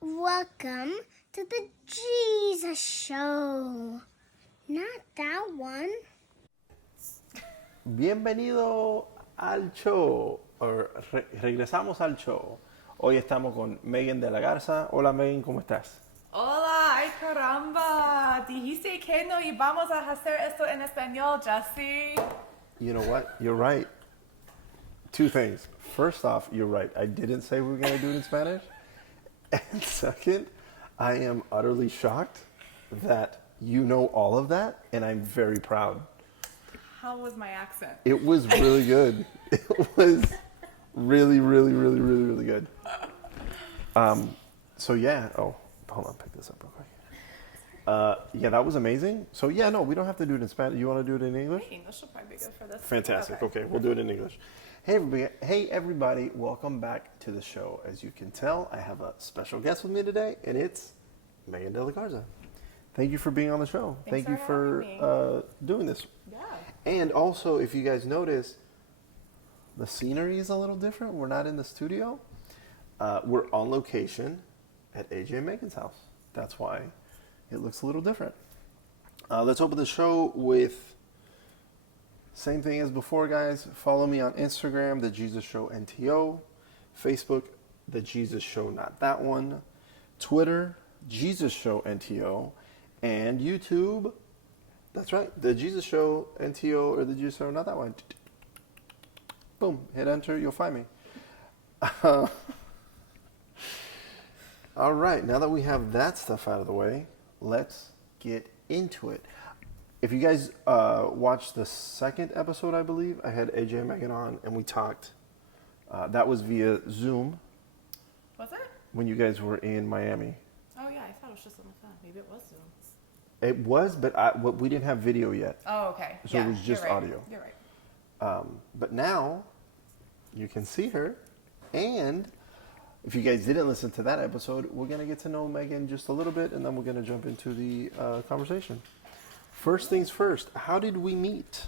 Welcome to the Jesus Show. Not that one. Bienvenido al show. Regresamos al show. Hoy estamos con Megan DeLaGazra. Hola Megan, ¿cómo estás? Hola, ay caramba, dijiste que no íbamos a hacer esto en español, Jesse. You know what? You're right. Two things. First off, you're right. I didn't say we were going to do it in Spanish. And second, I am utterly shocked that you know all of that, and I'm very proud. How was my accent? It was really good. It was really, really, really, really, really good. So yeah. Oh, hold on. Pick this up real quick. Yeah, that was amazing. So yeah, no, we don't have to do it in Spanish. You want to do it in English? English will probably be good for this. Fantastic. Okay, we'll do it in English. Hey everybody, welcome back to the show. As you can tell, I have a special guest with me today, and it's Megan DeLaGazra. Thank you for being on the show. Thanks Thank you for doing this. Yeah. And also, if you guys notice, the scenery is a little different. We're not in the studio. We're on location at AJ and Megan's house. That's why it looks a little different. Let's open the show with same thing as before, guys. Follow me on Instagram, TheJesusShowNTO. Facebook, The Jesus Show, not that one. Twitter, JesusShowNTO. And YouTube, that's right, The Jesus Show NTO or The Jesus Show, not that one. Boom, hit enter, you'll find me. All right, now that we have that stuff out of the way, let's get into it. If you guys watched the second episode, I believe, I had AJ and Megan on, and we talked. That was via Zoom. Was it? When you guys were in Miami. Oh yeah, I thought it was just on the phone. Maybe it was Zoom. It was, but we didn't have video yet. Oh, okay. So yeah, it was just you're right. audio. You're right. But now, you can see her, and if you guys didn't listen to that episode, we're going to get to know Megan just a little bit, and then we're going to jump into the conversation. First things first, how did we meet?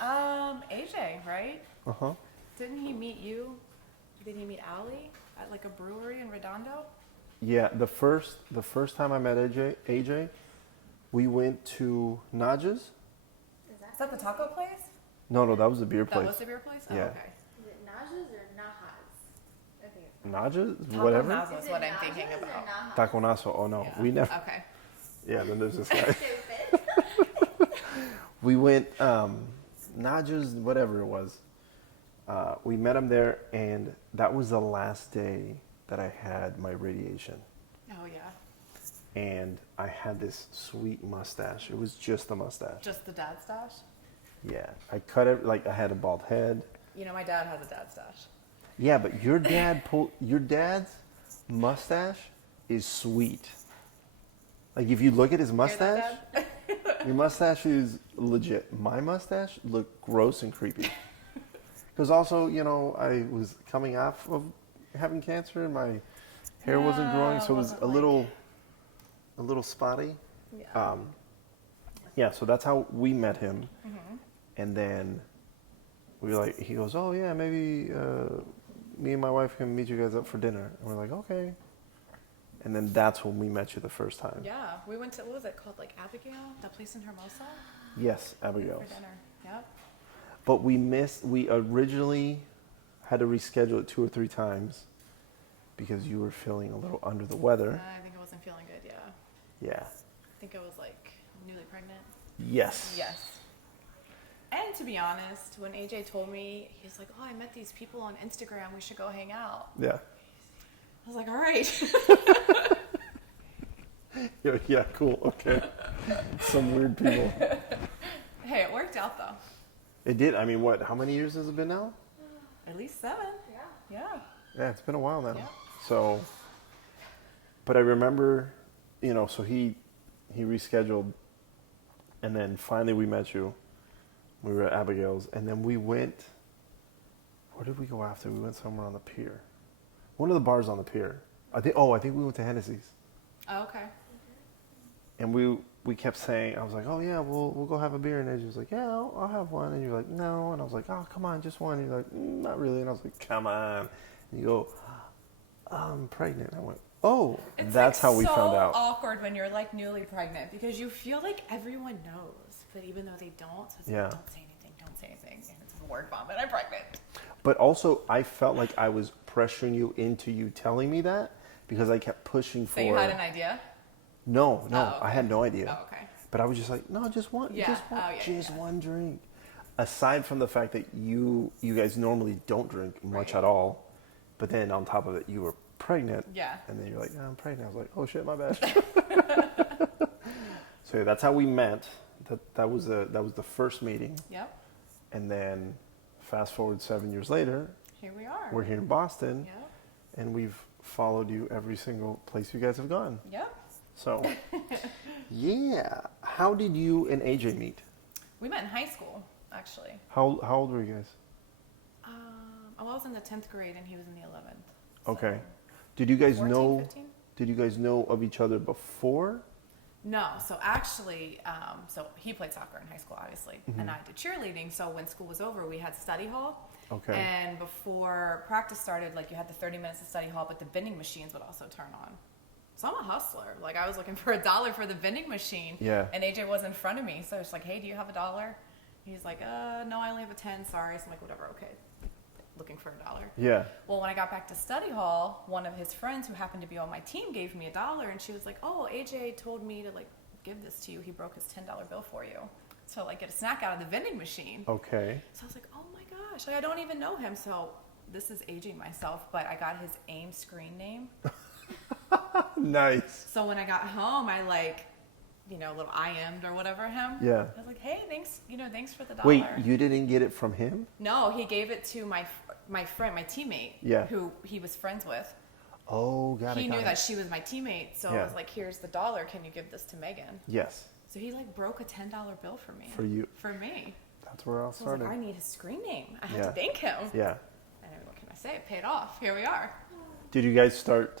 AJ, right? Uh-huh. Didn't he meet you? Did he meet Allie at like a brewery in Redondo? Yeah, the first time I met AJ, we went to Naja's. Is that the taco place? No, that was the beer place. That was the beer place? Oh, Yeah. okay. Is it Naja's or Najas? I think it's Naja's? Taco Whatever? Nazo is Is it what I'm Najas thinking or about. Najas? Taconazo. Oh, no. Yeah. We never. Okay. Yeah, then there's this guy. Stupid. We went, Naja's, whatever it was. We met him there, and that was the last day that I had my radiation. Oh yeah. And I had this sweet mustache. It was just a mustache. Just the dad stash? Yeah. I cut it, like I had a bald head. You know, my dad has a dad stash. Yeah, but your dad's mustache is sweet. Like if you look at his mustache, Hear that, Dad? your mustache is legit. My mustache looked gross and creepy. Because also, you know, I was coming off of having cancer and my hair wasn't growing, so it was wasn't a little spotty. Yeah. Yeah, so that's how we met him. Mm-hmm. And then we were like, he goes, oh yeah, maybe me and my wife can meet you guys up for dinner. And we're like, okay. And then that's when we met you the first time. Yeah, we went to, what was it called, like Abigail? That place in Hermosa? Yes, Abigail's. For dinner. Yep. But we originally had to reschedule it 2 or 3 times because you were feeling a little under the weather. I think I wasn't feeling good, yeah. Yeah. I think I was like newly pregnant. Yes. Yes. And to be honest, when AJ told me, he was like, oh, I met these people on Instagram. We should go hang out. Yeah. I was like, all right. Yeah, cool. Okay. Some weird people. Hey, it worked out though. It did. I mean, what? How many years has it been now? At least 7. Yeah. Yeah. Yeah, it's been a while now. Yeah. So, but I remember, you know, so he rescheduled, and then finally we met you. We were at Abigail's, and then we went. Where did we go after? We went somewhere on the pier. One of the bars on the pier. I think we went to Hennessy's. Oh, okay. And we kept saying, I was like, oh yeah, we'll go have a beer. And Edge was like, yeah, I'll have one. And you're like, no. And I was like, oh, come on, just one. And you're like, not really. And I was like, come on. And you go, I'm pregnant. I went, oh, It's that's like how we so found out. awkward when you're like newly pregnant because you feel like everyone knows, but even though they don't, so it's Yeah. like, don't say anything, and it's a word vomit. I'm pregnant. But also, I felt like I was pressuring you into you telling me that because I kept pushing for. So you had an idea? No, Oh, okay. I had no idea. Oh, okay. But I was just like, no, just one, Yeah. just one, Oh, yeah, just yeah. one drink. Aside from the fact that you guys normally don't drink much Right. at all, but then on top of it, you were pregnant. Yeah. And then you're like, I'm pregnant. I was like, oh shit, my bad. So yeah, that's how we met. That was the first meeting. Yep. And then fast forward 7 years later, Here we are. we're here in Boston, Yep. and we've followed you every single place you guys have gone. Yep. So, yeah. How did you and AJ meet? We met in high school, actually. How old were you guys? I was in the 10th grade and he was in the 11th. Okay. Did you guys 14, know? 15? Did you guys know of each other before? No, so actually, so he played soccer in high school, obviously, Mm-hmm. and I did cheerleading. So when school was over, we had study hall. Okay. And before practice started, like you had the 30 minutes of study hall, but the vending machines would also turn on. So I'm a hustler. Like I was looking for $1 for the vending machine. Yeah. And AJ was in front of me, so it's like, hey, do you have $1? He's like, no, I only have a 10. Sorry. So I'm like, whatever. Okay. Looking for $1. Yeah. Well, when I got back to study hall, one of his friends who happened to be on my team gave me $1, and she was like, "Oh, AJ told me to like give this to you. He broke his $10 bill for you, so like get a snack out of the vending machine." Okay. So I was like, "Oh my gosh, like, I don't even know him." So this is aging myself, but I got his AIM screen name. Nice. So when I got home, I like, little IM'd or whatever him. Yeah. I was like, "Hey, thanks, thanks for the $1." Wait, you didn't get it from him? No, he gave it to my friend, my teammate, Yeah. who he was friends with. Oh, got it. He knew got that it. she was my teammate, so I Yeah. was like, "Here's the $1. Can you give this to Megan?" Yes. So he like broke a $10 bill for me. For you. For me. That's where I So I was started. like, I need his screen name. I had Yeah. to thank him. Yeah. And what can I say? It paid off. Here we are. Did you guys start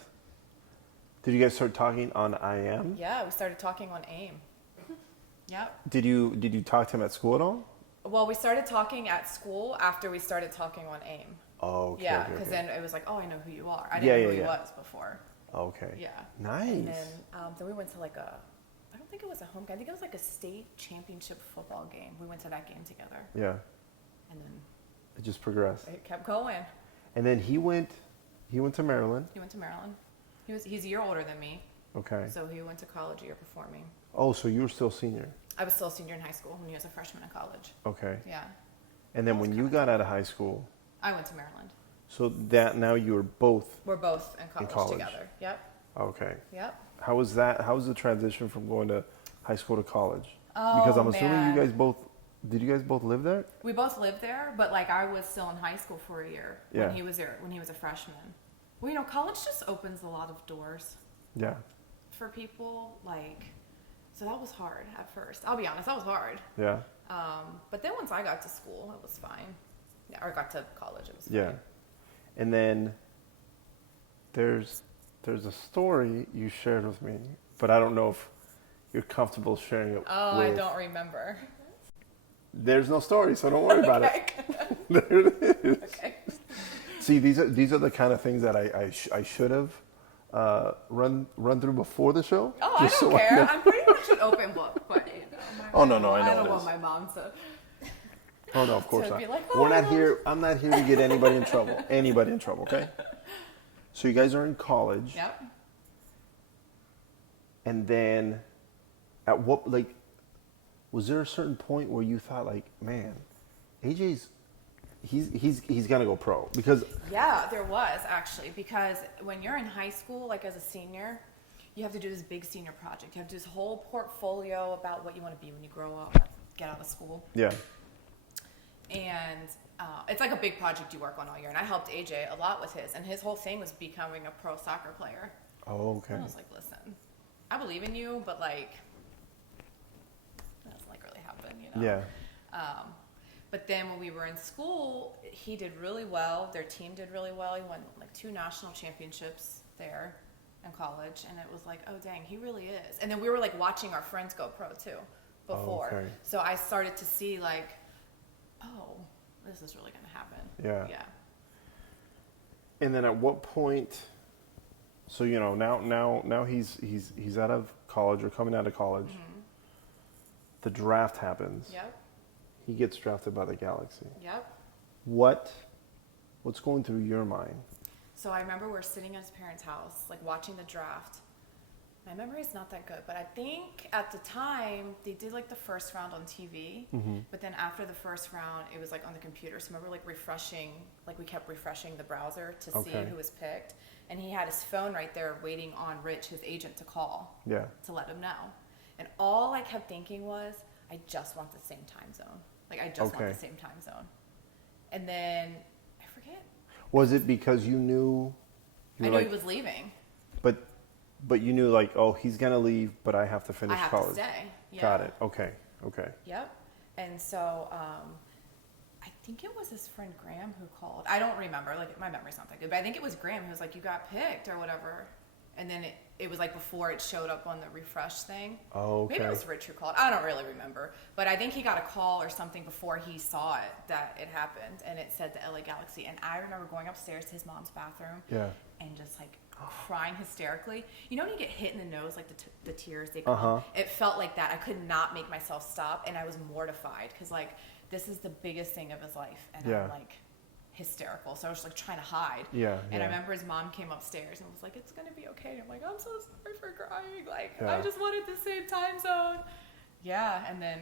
talking on IM? Yeah, we started talking on AIM. Yep. Did you talk to him at school at all? Well, we started talking at school after we started talking on AIM. Oh, okay. Yeah, okay, because okay. then it was like, "Oh, I know who you are." I Yeah, didn't know yeah, who he yeah. was before. Okay. Yeah. Nice. And then we went to like I don't think it was a home game. I think it was like a state championship football game. We went to that game together. Yeah. And then It just progressed. it kept going. And then he went to Maryland. He went to Maryland. He's a year older than me, Okay. so he went to college a year before me. Oh, so you were still senior. I was still a senior in high school when he was a freshman in college. Okay. Yeah. And then That was when you kinda got out of high school, I went to Maryland. so that now you were both We're both in college, college. together. Yep. okay. Yep. How was that? How was the transition from going to high school to college? Oh, Because I'm assuming man. did you guys both live there? We both lived there, but like I was still in high school for a year Yeah. when he was there, when he was a freshman. Well, college just opens a lot of doors Yeah. for people. Like, so that was hard at first. I'll be honest, that was hard. Yeah. But then once I got to school, it was fine. Yeah, or got to college, it was fine. Yeah. And then there's a story you shared with me, but I don't know if you're comfortable sharing it. Oh, with. I don't remember. There's no story, so don't worry about it. There it is. Okay. See, these are the kind of things that I should have run through before the show. Oh, I don't know. care. I'm pretty much an open book, but Oh, no, I know I don't it want is. my mom to. Oh no, of course So not. it'd be like, We're oh, not no. here. I'm not here to get anybody in trouble. Anybody in trouble, okay? So you guys are in college, Yep. and then at what was there a certain point where you thought like, man, AJ's he's gonna go pro? Because Yeah, there was actually, because when you're in high school, like as a senior, you have to do this big senior project. You have to do this whole portfolio about what you want to be when you grow up, get out of school. yeah, And it's like a big project you work on all year. And I helped AJ a lot with his, and his whole thing was becoming a pro soccer player. oh okay, I was like, listen, I believe in you, but like, that doesn't like really happen, yeah, But then when we were in school, he did really well. Their team did really well. He won like 2 national championships there in college. And it was like, oh, dang, he really is. And then we were like watching our friends go pro too before. okay. So I started to see like, oh, this is really going to happen. Yeah. Yeah. And then at what point So now he's out of college or coming out of college. Mm-hmm. The draft happens. Yep. He gets drafted by the Galaxy. Yep. What's going through your mind? So I remember we're sitting at his parents' house, like watching the draft. My memory is not that good, but I think at the time they did like the first round on TV, but then after the first round, it was like on the computer. So I remember like we kept refreshing the browser to see who was picked. And he had his phone right there waiting on Rich, his agent, to call to let him know. And all I kept thinking was, I just want the same time zone. Like, I just want the same time zone. And then, I forget. Was it because you knew? I knew he was leaving. But you knew, like, oh, he's going to leave, but I have to finish college. I have to stay. Yeah. Got it. Okay. Yep. And so, I think it was his friend Graham who called. I don't remember. Like, my memory's not that good. But I think it was Graham who was like, you got picked or whatever. And then it was like before it showed up on the refresh thing. Oh, okay. Maybe it was Rich who called. I don't really remember. But I think he got a call or something before he saw it that it happened. And it said the LA Galaxy. And I remember going upstairs to his mom's bathroom. Yeah. And just like crying hysterically. You know when you get hit in the nose, like the tears, they come? It felt like that. I could not make myself stop. And I was mortified because like this is the biggest thing of his life. And I'm like hysterical. So I was like trying to hide. And I remember his mom came upstairs and was like, it's going to be okay. And I'm like, I'm so sorry for crying. Like, I just wanted the same time zone. Yeah. And then.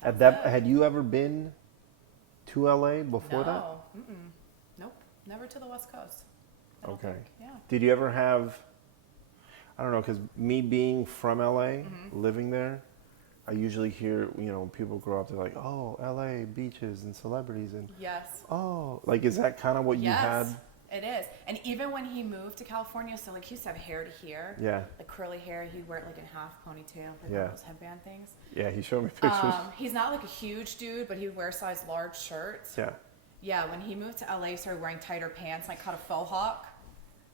Had you ever been to LA before that? No. Nope. Never to the West Coast. Okay. Yeah. Did you ever have, I don't know, because me being from LA, living there, I usually hear, people grow up, they're like, oh, LA, beaches and celebrities. And yes. Oh, like, is that kind of what you had? Yes, it is. And even when he moved to California, so like he used to have hair to here. Yeah. Like curly hair. He'd wear it like in half ponytail, like one of those headband things. Yeah, he showed me pictures. He's not like a huge dude, but he would wear size large shirts. Yeah. Yeah, when he moved to LA, he started wearing tighter pants, like cut a faux hawk.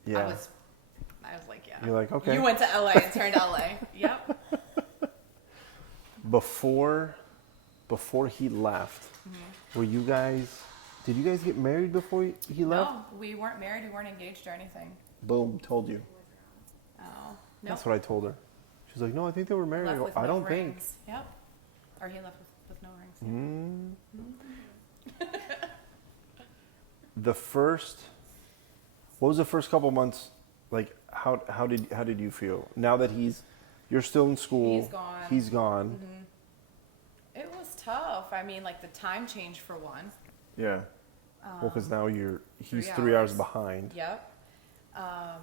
Yeah. I was like, yeah. You're like, okay. You went to LA and turned LA. Yep. Before he left, did you guys get married before he left? No, we weren't married. We weren't engaged or anything. Boom, told you. Oh, no. That's what I told her. She's like, no, I think they were married. Left with I no don't rings. Yep. Or he left with no rings. What was the first couple months like? How did you feel now that you're still in school? He's gone. It was tough. I mean, like the time change for one. Yeah. Well, because now he's 3 3 hours behind. Yep. I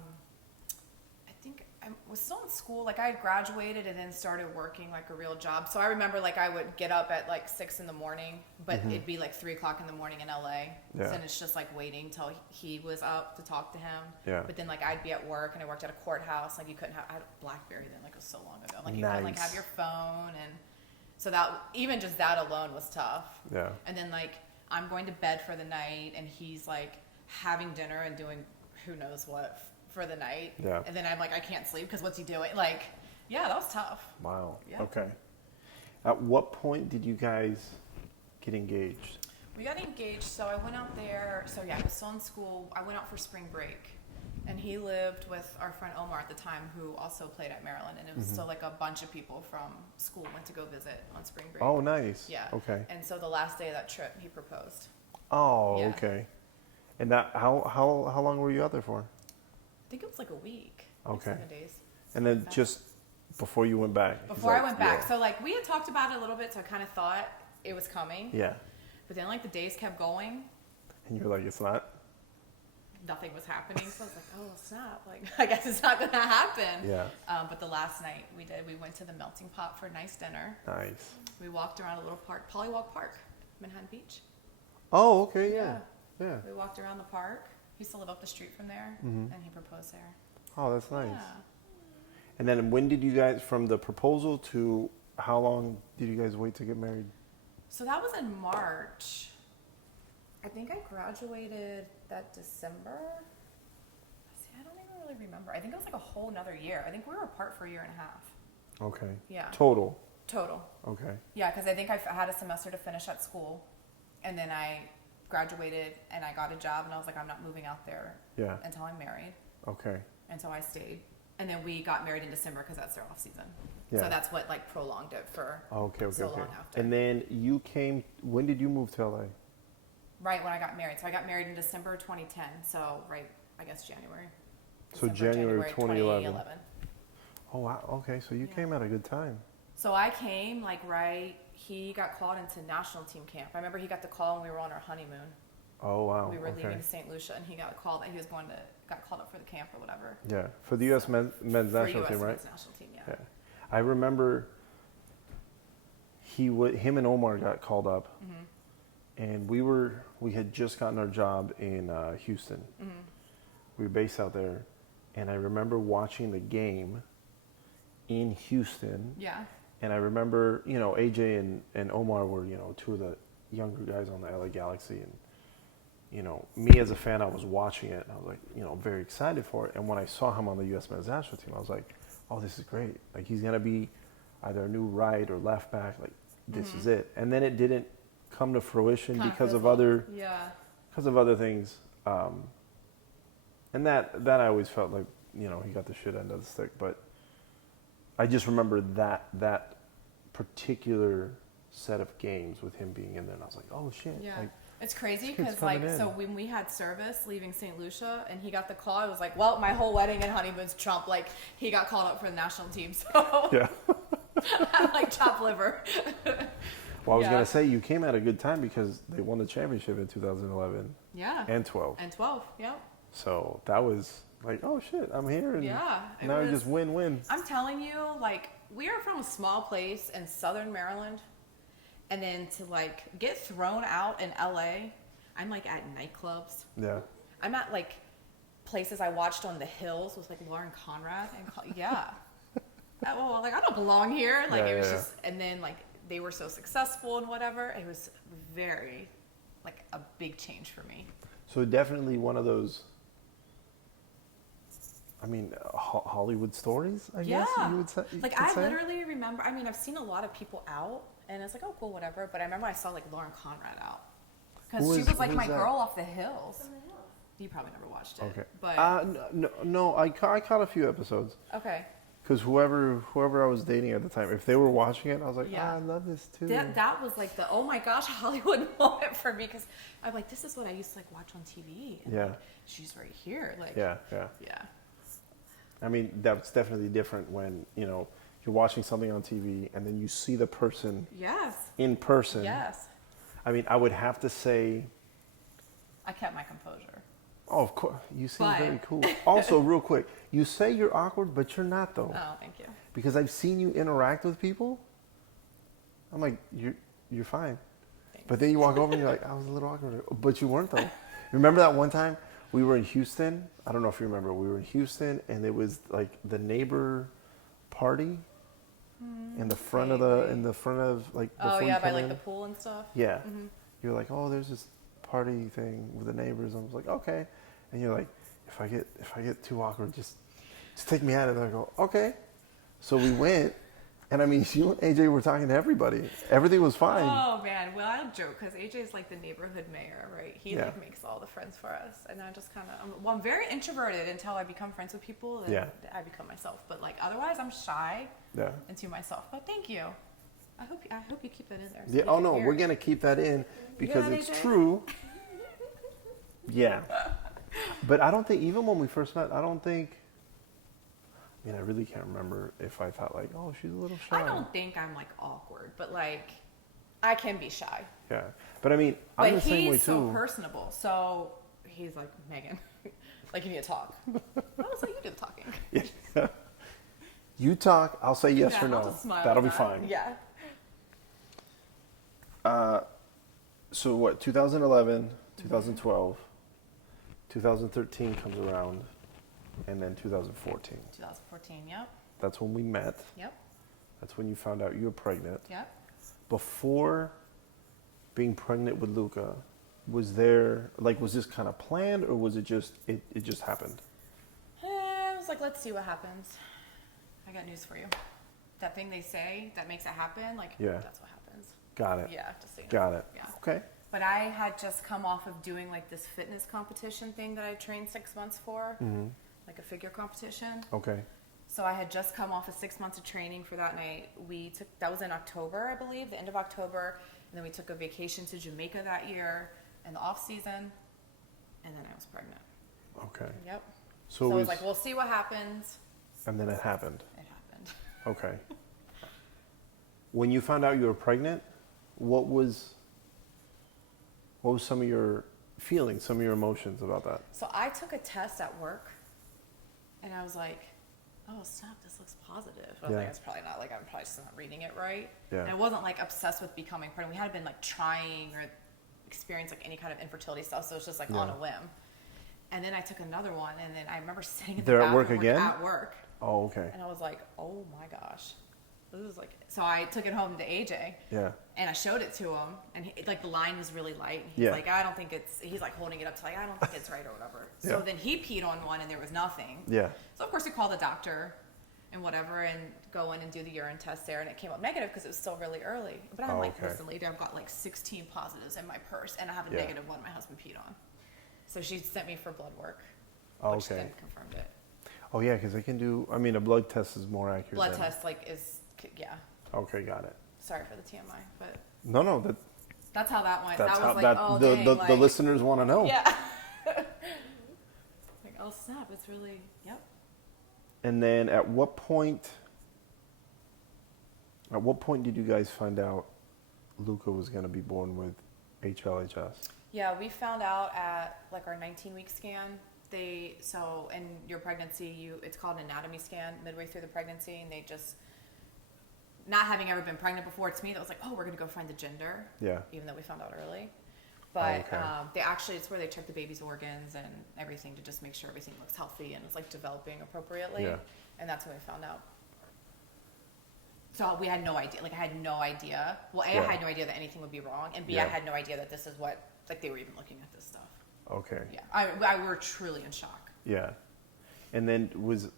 think I was still in school. Like I had graduated and then started working like a real job. So I remember like I would get up at like 6 in the morning, but it'd be like 3 o'clock in the morning in LA. Yeah. And it's just like waiting till he was up to talk to him. Yeah. But then like I'd be at work and I worked at a courthouse. Like you couldn't have, I had a BlackBerry then, like it was so long ago. Like you couldn't like have your phone, and so that even just that alone was tough. Yeah. And then like I'm going to bed for the night and he's like having dinner and doing who knows what for the night. Yeah. And then I'm like, I can't sleep because what's he doing? Like, yeah, that was tough. Wow. Yeah. Okay. At what point did you guys get engaged? We got engaged, so I went out there. So yeah, I was still in school. I went out for spring break, and he lived with our friend Omar at the time, who also played at Maryland. And it was still like a bunch of people from school went to go visit on spring break. Oh, nice. Yeah. Okay. And so the last day of that trip, he proposed. Oh, Yeah. okay. And that how long were you out there for? I think it was like a week. Okay. Like 7 days. And then just before you went back. Before I went back. Yeah. So like we had talked about it a little bit, so I kind of thought it was coming. Yeah. But then like the days kept going. And you're like, it's not? Nothing was happening. So I was like, oh, snap. Like, I guess it's not going to happen. Yeah. But the last night we went to the Melting Pot for a nice dinner. Nice. We walked around a little park, Polywalk Park, Manhattan Beach. Oh, okay, yeah. Yeah. We walked around the park. He used to live up the street from there, and he proposed there. Oh, that's nice. Yeah. And then when did you guys, from the proposal to how long did you guys wait to get married? So that was in March. I think I graduated that December. See, I don't even really remember. I think it was like a whole nother year. I think we were apart for a year and a half. Okay. Yeah. Total. Okay. Okay. Yeah, because I think I had a semester to finish at school, and then I graduated and I got a job, and I was like, I'm not moving out there until I'm married. Okay. And so I stayed. And then we got married in December because that's their off season. Yeah. So that's what like prolonged it for Okay. long after. And then you came. When did you move to LA? Right when I got married. So I got married in December 2010. So right, I guess January. So December, January 2011. Oh wow. Okay, so you Yeah. came at a good time. So I came like he got called into national team camp. I remember he got the call when we were on our honeymoon. Oh wow. We were okay. leaving to St. Lucia, and he got a call that he was got called up for the camp or whatever. Yeah, for the U.S. men's national for team, US right? men's national team, yeah. I remember him and Omar got called up, and we had just gotten our job in Houston. We were based out there, and I remember watching the game in Houston. Yeah. And I remember, AJ and Omar were, two of the younger guys on the LA Galaxy, and me as a fan, I was watching it, and I was like, very excited for it. And when I saw him on the U.S. men's national team, I was like, oh, this is great. Like, he's going to be either a new right or left back. Like, this is it. And then it didn't come to fruition because of other things. And that I always felt like, he got the shit end of the stick. But I just remember that particular set of games with him being in there, and I was like, oh, shit. Yeah. Like, it's crazy this kid's because, coming in. so when we had service leaving St. Lucia and he got the call, I was like, well, my whole wedding and honeymoon's Trump. Like, he got called up for the national team. So Yeah. I'm like chopped liver. Well, I was going to say, you came at a good time because they won the championship in 2011 Yeah. and 12. And 12, yep. So that was like, oh, shit, I'm here. And Yeah. now you just win-win. I'm telling you, like, we are from a small place in southern Maryland. And then to, like, get thrown out in LA, I'm, like, at nightclubs. Yeah. I'm at, like, places I watched on the hills with, like, Lauren Conrad. And yeah. Well, like, I don't belong here. Like, it was just, and then, like, they were so successful and whatever. It was very, like, a big change for me. So definitely one of those, Hollywood stories, I guess you would say. Like, I literally remember, I've seen a lot of people out, and it's like, oh, cool, whatever. But I remember I saw, like, Lauren Conrad out. Because she was, like, my girl off the hills. From the hills. You probably never watched it. Okay. But No, I caught a few episodes. okay. Because whoever I was dating at the time, if they were watching it, I was like, Yeah. I love this too. That was like the, oh my gosh, Hollywood moment for me. Because I'm like, this is what I used to, like, watch on TV. And, Yeah. like, she's right here. Like, Yeah. I mean, that's definitely different when, you're watching something on TV and then you see the person Yes. in person. Yes. I mean, I would have to say, I kept my composure. oh, of course, you seem But- very cool. Also, real quick, you say you're awkward, but you're not though. Oh, thank you. Because I've seen you interact with people. I'm like, you're fine. Thanks. But then you walk over and you're like, I was a little awkward. But you weren't though. Remember that one time we were in Houston? I don't know if you remember. We were in Houston and it was like the neighbor party in the front of like Oh, before yeah, you by, come like, in. the pool and stuff. Yeah. You're like, oh, there's this party thing with the neighbors. I was like, okay. And you're like, if I get too awkward, just take me out of there. I go, okay. So we went, and I mean, you and AJ were talking to everybody. Everything was fine. Oh, man. Well, I joke because AJ is like the neighborhood mayor, right? He Yeah. like makes all the friends for us. And I just kind of, I'm very introverted until I become friends with people. And Yeah. I become myself. But, like, otherwise, I'm shy Yeah. into myself. But thank you. I hope you keep that in there. So Yeah. we Oh can no, hear we're it. gonna keep that in because Yeah, it's AJ. true. Yeah. But I don't think, even when we first met, I really can't remember if I thought like, oh, she's a little shy. I don't think I'm, like, awkward. But, like, I can be shy. Yeah. But I mean, I'm But the same way he's so too. personable. So he's like, Megan, like, you need to talk. I was like, you do the talking. Yeah. You talk, I'll say yes Yeah, or I'll no. just smile That'll at be that. fine. Yeah. So what, 2011, 2012, 2013 comes around, and then 2014. 2014, yep. That's when we met. Yep. That's when you found out you were pregnant. Yep. Before being pregnant with Luca, was this kind of planned, or was it just happened? I was like, let's see what happens. I got news for you. That thing they say that makes it happen, like, Yeah. that's what happens. Got it. Yeah, just so you know. Got it. Yeah. Okay. But I had just come off of doing, like, this fitness competition thing that I trained 6 months for. like a figure competition. Okay. So I had just come off of 6 months of training for that night. That was in October, I believe, the end of October. And then we took a vacation to Jamaica that year in the off season. And then I was pregnant. Okay. Yep. So I was like, we'll see what happens. And then it happened. It happened. Okay. When you found out you were pregnant, what was some of your feelings, some of your emotions about that? So I took a test at work, and I was like, oh, snap, this looks positive. I was like, it's probably not, like, I'm probably just not reading it right. Yeah. And I wasn't, like, obsessed with becoming pregnant. We hadn't been, like, trying or experienced, like, any kind of infertility stuff, so it was just, like, on a whim. And then I took another one, and then I remember sitting in the bathroom at work again? At work. Oh, okay. And I was like, oh, my gosh. This is, like... So I took it home to AJ. Yeah. And I showed it to him, and like the line was really light. He's like, I don't think it's. He's like holding it up to like, I don't think it's right or whatever. So then he peed on one, and there was nothing. Yeah. So of course we called the doctor, and whatever, and go in and do the urine test there, and it came up negative because it was still really early. But I'm like, listen, lady, I've got like 16 positives in my purse, and I have a negative one my husband peed on. So she sent me for blood work, which then confirmed it. Oh yeah, because they can do. I mean, a blood test is more accurate. Blood test is Okay, got it. Sorry for the TMI, but no, that's how that went. That's I was how like, that oh, the dang, the listeners want to know. Yeah. Like, oh snap! It's really And then at what point did you guys find out Luca was going to be born with HLHS? Yeah, we found out at like our 19-week scan. So in your pregnancy, it's called an anatomy scan midway through the pregnancy, and they just, not having ever been pregnant before, to me that was like, oh, we're gonna go find the gender. Yeah. Even though we found out early, but they actually, it's where they check the baby's organs and everything to just make sure everything looks healthy and is like developing appropriately. Yeah. And that's when we found out. So we had no idea. Like I had no idea. Well, A, I had no idea that anything would be wrong, and B, I had no idea that this is what, like they were even looking at this stuff. Okay. Yeah, I were truly in shock. Yeah, and then was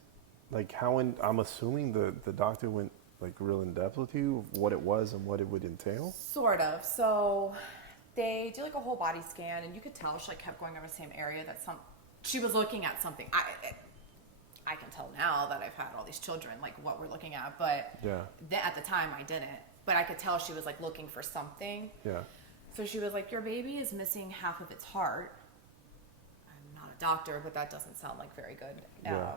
like I'm assuming the doctor went like real in depth with you of what it was and what it would entail. Sort of. So they do like a whole body scan, and you could tell she like kept going over the same area that she was looking at something. I can tell now that I've had all these children, like what we're looking at, but at the time I didn't. But I could tell she was like looking for something. Yeah. So she was like, your baby is missing half of its heart. I'm not a doctor, but that doesn't sound like very good. Yeah.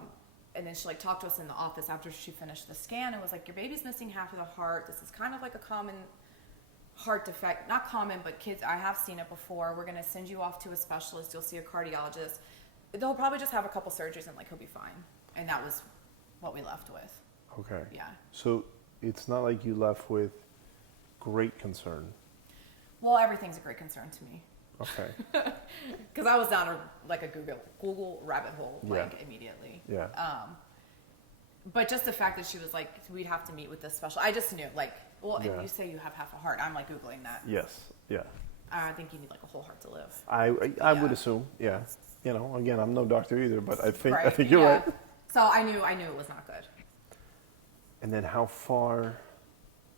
And then she like talked to us in the office after she finished the scan and was like, your baby's missing half of the heart. This is kind of like a common heart defect. Not common, but kids, I have seen it before. We're going to send you off to a specialist. You'll see a cardiologist. They'll probably just have a couple surgeries and like he'll be fine. And that was what we left with. Okay. Yeah. So it's not like you left with great concern. Well, everything's a great concern to me. Okay. Because I was down like a Google rabbit hole like immediately. Yeah. But just the fact that she was like, we'd have to meet with this special. I just knew like, well, if you say you have half a heart, I'm like Googling that. Yes. Yeah. I think you need like a whole heart to live. I would assume. Yeah. You know, again, I'm no doctor either, but I think you're right. So I knew it was not good. And then how far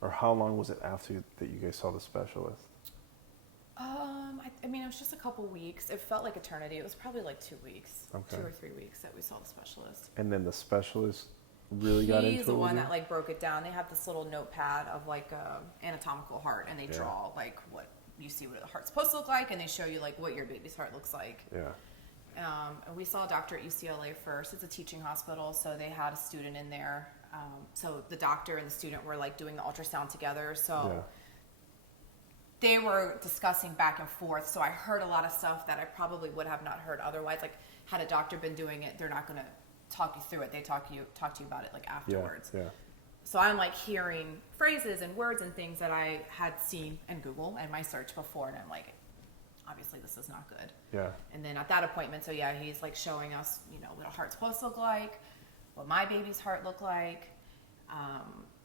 or how long was it after that you guys saw the specialist? I mean, it was just a couple weeks. It felt like eternity. It was probably like 2 weeks, 2 or 3 weeks that we saw the specialist. And then the specialist really got into it? He's the one that like broke it down. They have this little notepad of like anatomical heart, and they draw like what you see what a heart's supposed to look like, and they show you like what your baby's heart looks like. Yeah. And we saw a doctor at UCLA first. It's a teaching hospital, so they had a student in there. So the doctor and the student were like doing the ultrasound together. So they were discussing back and forth. So I heard a lot of stuff that I probably would have not heard otherwise. Like had a doctor been doing it, they're not going to talk you through it. They talk to you about it like afterwards. Yeah. So I'm like hearing phrases and words and things that I had seen in Google and my search before, and I'm like, obviously this is not good. Yeah. And then at that appointment, so he's like showing us, what a heart's supposed to look like, what my baby's heart looked like.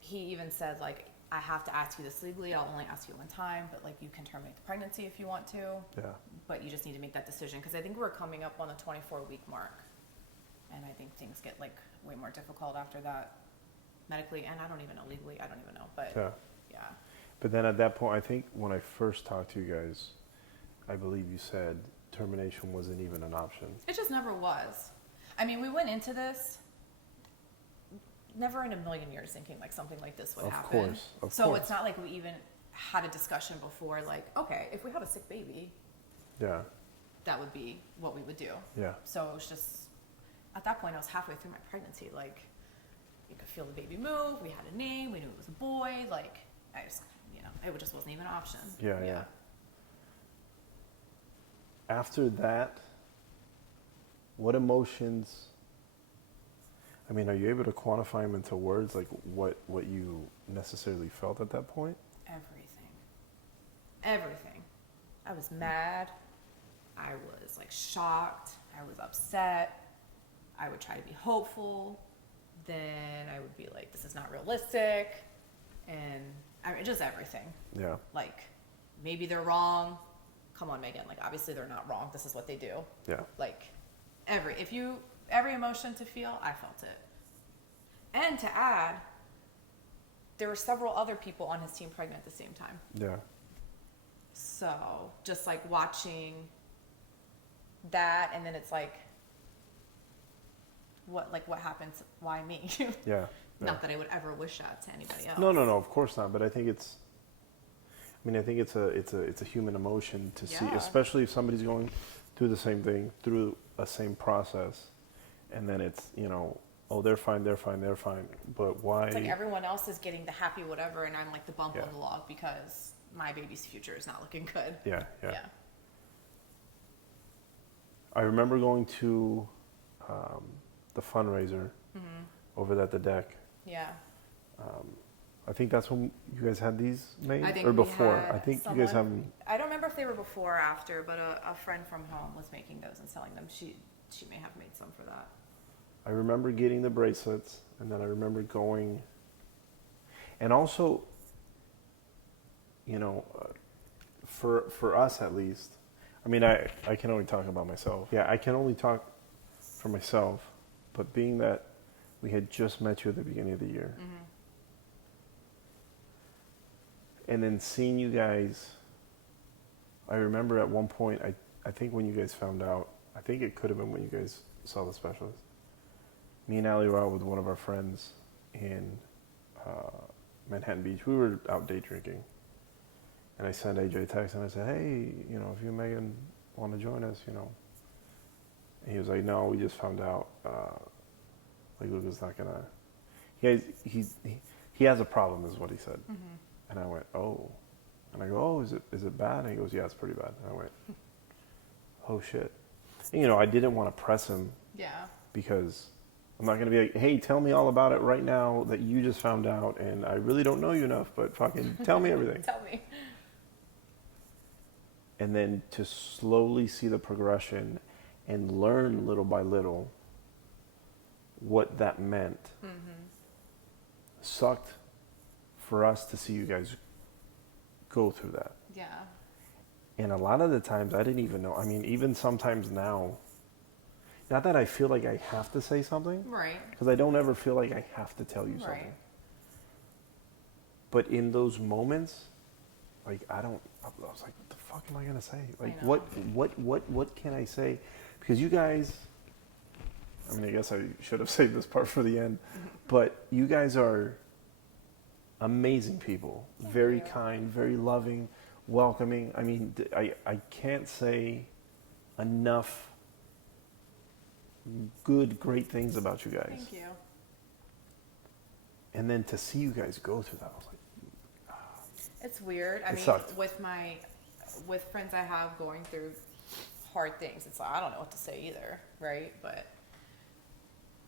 He even said like, I have to ask you this legally. I'll only ask you one time, but like you can terminate the pregnancy if you want to. Yeah. But you just need to make that decision because I think we're coming up on the 24-week mark, and I think things get like way more difficult after that, medically, and I don't even know legally. I don't even know, but yeah. But then at that point, I think when I first talked to you guys, I believe you said termination wasn't even an option. It just never was. I mean, we went into this never in a million years thinking like something like this would happen. Of so course. It's not like we even had a discussion before, like, okay, if we have a sick baby, Yeah. that would be what we would do. Yeah. So it was just, at that point, I was halfway through my pregnancy. Like, you could feel the baby move. We had a name. We knew it was a boy. Like, I just, it just wasn't even an option. Yeah. After that, what emotions, I mean, are you able to quantify them into words, like what you necessarily felt at that point? Everything. I was mad. I was like shocked. I was upset. I would try to be hopeful. Then I would be like, this is not realistic. And just everything. Yeah. Like, maybe they're wrong. Come on, Megan. Like, obviously they're not wrong. This is what they do. Yeah. Like, every emotion to feel, I felt it. And to add, there were several other people on his team pregnant at the same time. Yeah. So just like watching that, and then it's like, what happens? Why me? Yeah. Not that I would ever wish that to anybody else. No, of course not. But I think it's a human emotion to see, especially if somebody's going through the same thing, through a same process, and then it's, oh, they're fine. But why? It's like everyone else is getting the happy whatever, and I'm like the bump Yeah. on the log because my baby's future is not looking good. Yeah. Yeah. I remember going to the fundraiser over at the deck. Yeah. I think that's when you guys had these made, I think or we before. had I think you guys have them. I don't remember if they were before or after, but a friend from home was making those and selling them. She may have made some for that. I remember getting the bracelets, and then I remember going, and also, for us at least, I mean, I can only talk about myself. Yeah, I can only talk for myself, but being that we had just met you at the beginning of the year, and then seeing you guys, I remember at one point, I think when you guys found out, I think it could have been when you guys saw the specialist. Me and Allie were out with one of our friends in Manhattan Beach. We were out day drinking. And I sent AJ a text and I said, hey, if you and Megan want to join us, And he was like, no, we just found out, like Luca's not going to, he has a problem is what he said. And I went, oh. And I go, oh, is it bad? And he goes, yeah, it's pretty bad. And I went, oh shit. And, I didn't want to press him. Yeah. Because I'm not going to be like, hey, tell me all about it right now that you just found out, and I really don't know you enough, but fucking tell me everything. Tell me. And then to slowly see the progression and learn little by little what that meant. Sucked for us to see you guys go through that. Yeah. And a lot of the times I didn't even know. I mean, even sometimes now, not that I feel like I have to say something. Right. Because I don't ever feel like I have to tell you something. Right. But in those moments, like I was like, what the fuck am I gonna say? Like what can I say? Because you guys, I mean, I guess I should have saved this part for the end, but you guys are amazing people. Very kind, very loving, welcoming. I mean, I can't say enough great things about you guys. Thank you. And then to see you guys go through that, I was like, It's weird. I mean, sucked. with friends I have going through hard things, it's like, I don't know what to say either, right? But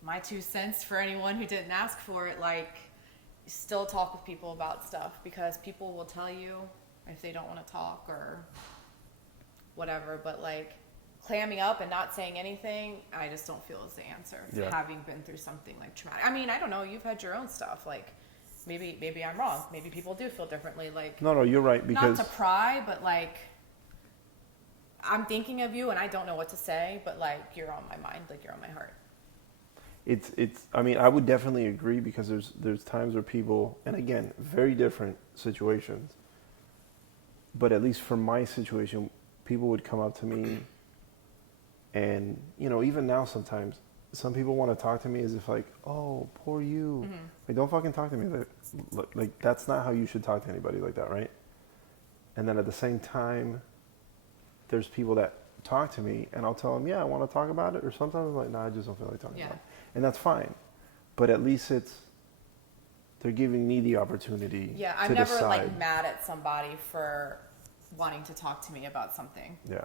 my 2 cents for anyone who didn't ask for it, like, still talk with people about stuff, because people will tell you if they don't want to talk or whatever, but like clamming up and not saying anything, I just don't feel is the answer. Yeah. Having been through something like traumatic. I mean, I don't know, you've had your own stuff, like maybe I'm wrong. Maybe people do feel differently, like no, you're right, because not to pry, but like I'm thinking of you and I don't know what to say, but like you're on my mind, like you're on my heart. it's I mean, I would definitely agree, because there's times where people, and again, very different situations, but at least for my situation, people would come up to me and, even now sometimes some people want to talk to me as if like, oh, poor you. Like, don't fucking talk to me like that's not how you should talk to anybody like that, right? And then at the same time, there's people that talk to me and I'll tell them, yeah, I want to talk about it, or sometimes I'm like, nah, I just don't feel like talking about it, and that's fine. But at least they're giving me the opportunity. Yeah, I'm to never decide. like mad at somebody for wanting to talk to me about something. Yeah.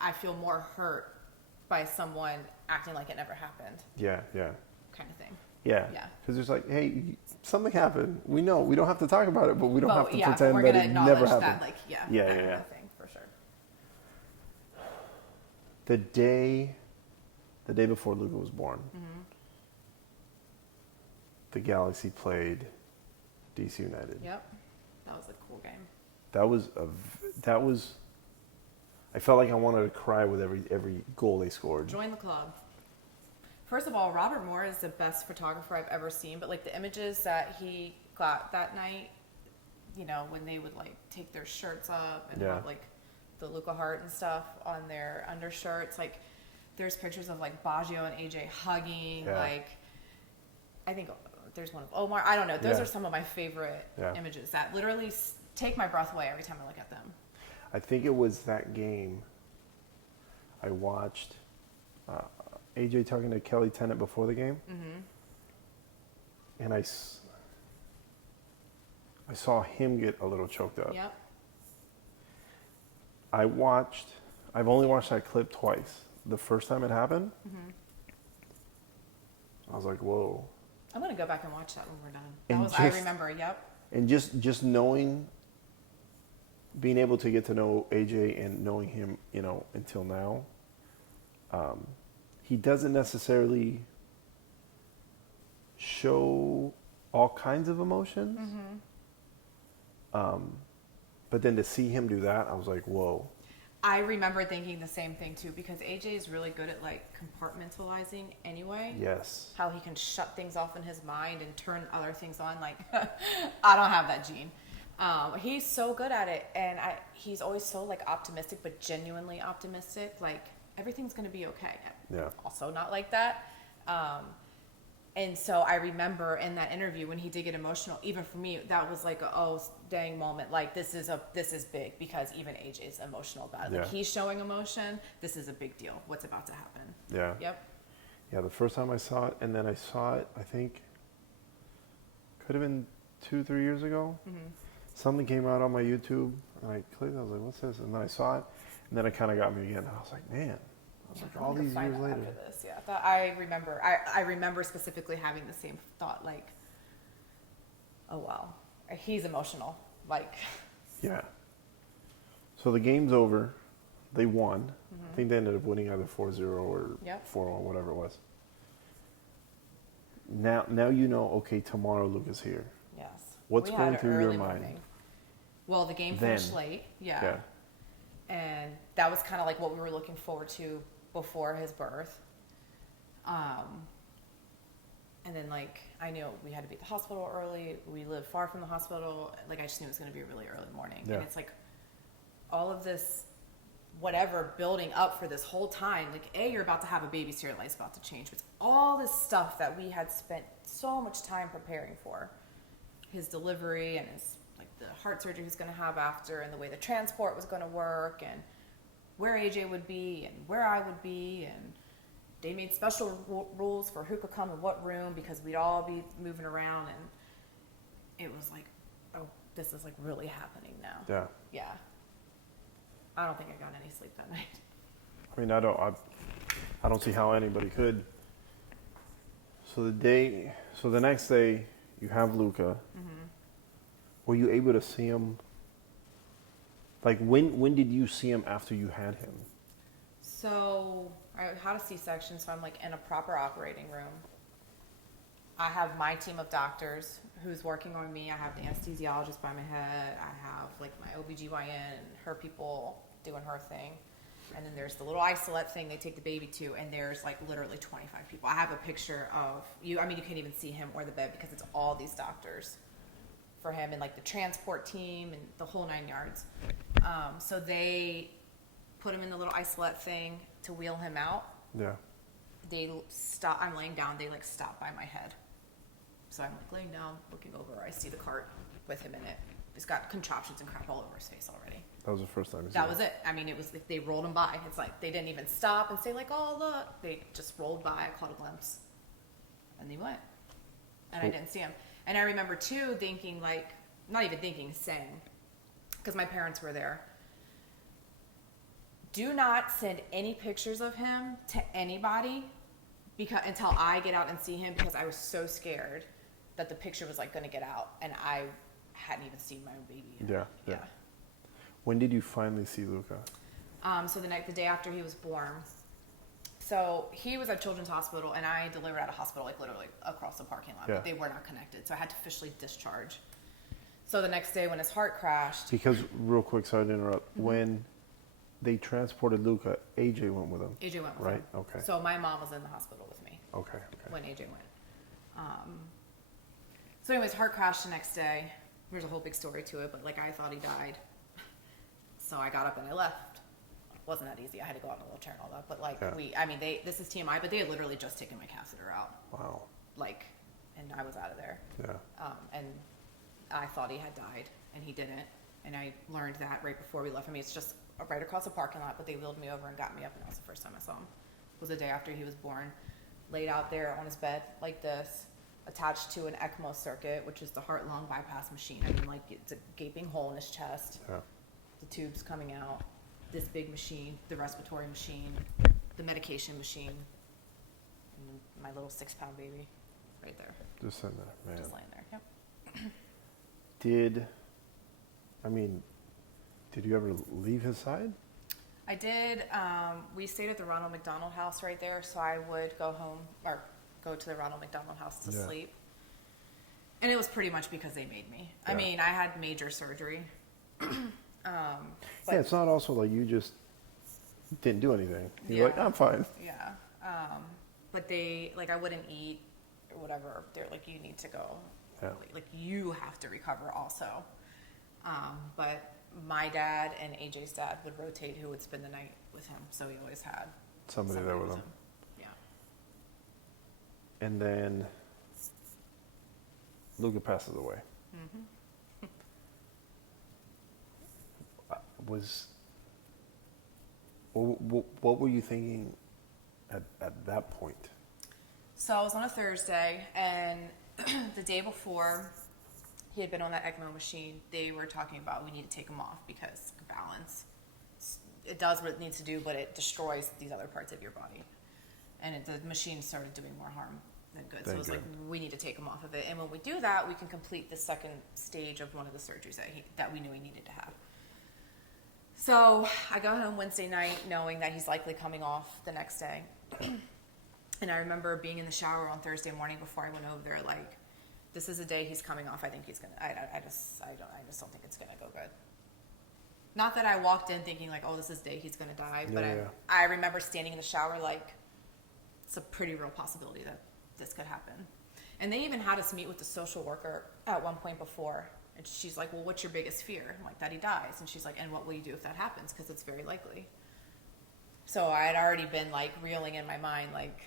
I feel more hurt by someone acting like it never happened. Yeah, Kind of thing. yeah. Yeah. Because it's like, hey, something happened. We know. We don't have to talk about it, but we don't have to But pretend we're that gonna it acknowledge never happened. that, like, Yeah. that kind of thing for sure. The day before Luca was born, the Galaxy played DC United. Yep, that was a cool game. That was. I felt like I wanted to cry with every goal they scored. Join the club. First of all, Robert Moore is the best photographer I've ever seen, but like the images that he got that night, you know, when they would like take their shirts up and have like the Luca heart and stuff on their undershirts, like there's pictures of like Baggio and AJ hugging, like I think there's one of Omar, I don't know, those are some of my favorite images that literally take my breath away every time I look at them. I think it was that game I watched AJ talking to Kelly Tennant before the game. And I saw him get a little choked up. Yep. I've only watched that clip twice. The first time it happened, I was like, whoa. I'm going to go back and watch that when we're done. I remember, And just knowing, being able to get to know AJ and knowing him, you know, until now, he doesn't necessarily show all kinds of emotions. But then to see him do that, I was like, whoa. I remember thinking the same thing too, because AJ is really good at like compartmentalizing anyway. Yes. How he can shut things off in his mind and turn other things on. Like, I don't have that gene. He's so good at it, and he's always so like optimistic, but genuinely optimistic. Like everything's gonna be okay. Yeah. Also not like that. And so I remember in that interview when he did get emotional, even for me, that was like a oh dang moment. Like this is big because even AJ's emotional about it. Like he's showing emotion. This is a big deal. What's about to happen? Yeah. Yep. Yeah, the first time I saw it, and then I saw it, I think, could have been 2-3 years ago. Something came out on my YouTube, and I clicked, I was like, what's this? And then I saw it, and then it kind of got me again. I was like, man, all these years later. After this, that I remember specifically having the same thought, like, oh wow, he's emotional, like. Yeah. So the game's over. They won. I think they ended up winning either 4-0 or 4-1, whatever it was. Now you know, okay, tomorrow Luca's here. Yes. What's going through your mind? Morning. Well, the game finished late. Yeah. And that was kind of like what we were looking forward to before his birth. And then like I knew we had to be at the hospital early. We live far from the hospital. Like I just knew it was going to be a really early morning. Yeah. And it's like all of this whatever building up for this whole time. Like you're about to have a baby, so your life's about to change. It's all this stuff that we had spent so much time preparing for. His delivery and his like the heart surgery he was going to have after, and the way the transport was going to work, and where AJ would be and where I would be, and they made special rules for who could come in what room because we'd all be moving around, and it was like, oh, this is like really happening now. Yeah. I don't think I got any sleep that night. I mean, I don't see how anybody could. So the next day you have Luca. Were you able to see him? Like when did you see him after you had him? So I had a C-section, so I'm like in a proper operating room. I have my team of doctors who's working on me. I have the anesthesiologist by my head. I have like my OBGYN and her people doing her thing. And then there's the little isolette thing they take the baby to, and there's like literally 25 people. I have a picture of you. I mean, you can't even see him or the bed because it's all these doctors for him, and like the transport team and the whole 9 yards. So they put him in the little isolette thing to wheel him out. Yeah. they stop. I'm laying down. They like stop by my head. So I'm like laying down, looking over. I see the cart with him in it. He's got contraptions and crap all over his face already. That was the first time. That was it. I mean, it was like they rolled him by. It's like they didn't even stop and say like, "Oh, look." They just rolled by. I caught a glimpse, and they went, and I didn't see him. And I remember too thinking like, not even thinking, saying, because my parents were there. Do not send any pictures of him to anybody until I get out and see him, because I was so scared that the picture was like going to get out, and I hadn't even seen my own baby yet. Yeah. When did you finally see Luca? So the day after he was born. So he was at Children's Hospital, and I delivered at a hospital like literally across the parking lot. Yeah. But they were not connected, so I had to officially discharge. So the next day when his heart crashed. Because real quick, sorry to interrupt. When they transported Luca, AJ went with him. AJ went with right? him. Okay. So my mom was in the hospital with me. Okay. When AJ went. So anyways, heart crashed the next day. There's a whole big story to it, but like I thought he died. So I got up and I left. It wasn't that easy. I had to go out in a wheelchair and all that. But like this is TMI, but they had literally just taken my catheter out. Wow. Like, and I was out of there. Yeah. And I thought he had died, and he didn't. And I learned that right before we left. I mean, it's just right across the parking lot, but they wheeled me over and got me up, and that was the first time I saw him. It was the day after he was born. Laid out there on his bed like this, attached to an ECMO circuit, which is the heart-lung bypass machine. I mean, like, it's a gaping hole in his chest. Yeah. The tubes coming out. This big machine, the respiratory machine, the medication machine, and my little 6-pound baby right there. Just sitting there, man. Just laying there, yep. Did you ever leave his side? I did. We stayed at the Ronald McDonald House right there, so I would go home or go to the Ronald McDonald House to sleep. And it was pretty much because they made me. I mean, I had major surgery. Yeah, it's not also like you just didn't do anything. You're like, I'm fine. Yeah. But they, like, I wouldn't eat or whatever. They're like, you need to go. Yeah. Like, you have to recover also. But my dad and AJ's dad would rotate who would spend the night with him. So he always had Somebody there with him. Yeah. And then Luca passes away. Mm-hmm. What were you thinking at that point? So I was on a Thursday, and the day before he had been on that ECMO machine, they were talking about we need to take him off because balance. It does what it needs to do, but it destroys these other parts of your body. And the machine started doing more harm than good. So it was like, we need to take him off of it. And when we do that, we can complete the second stage of one of the surgeries that we knew he needed to have. So I go home Wednesday night knowing that he's likely coming off the next day. And I remember being in the shower on Thursday morning before I went over there, like, this is the day he's coming off. I think he's gonna. I just don't think it's gonna go good. Not that I walked in thinking like, oh, this is the day he's gonna die, but I remember standing in the shower like, it's a pretty real possibility that this could happen. And they even had us meet with the social worker at one point before, and she's like, well, what's your biggest fear? I'm like, that he dies. And she's like, and what will you do if that happens? Because it's very likely. So I had already been like reeling in my mind, like,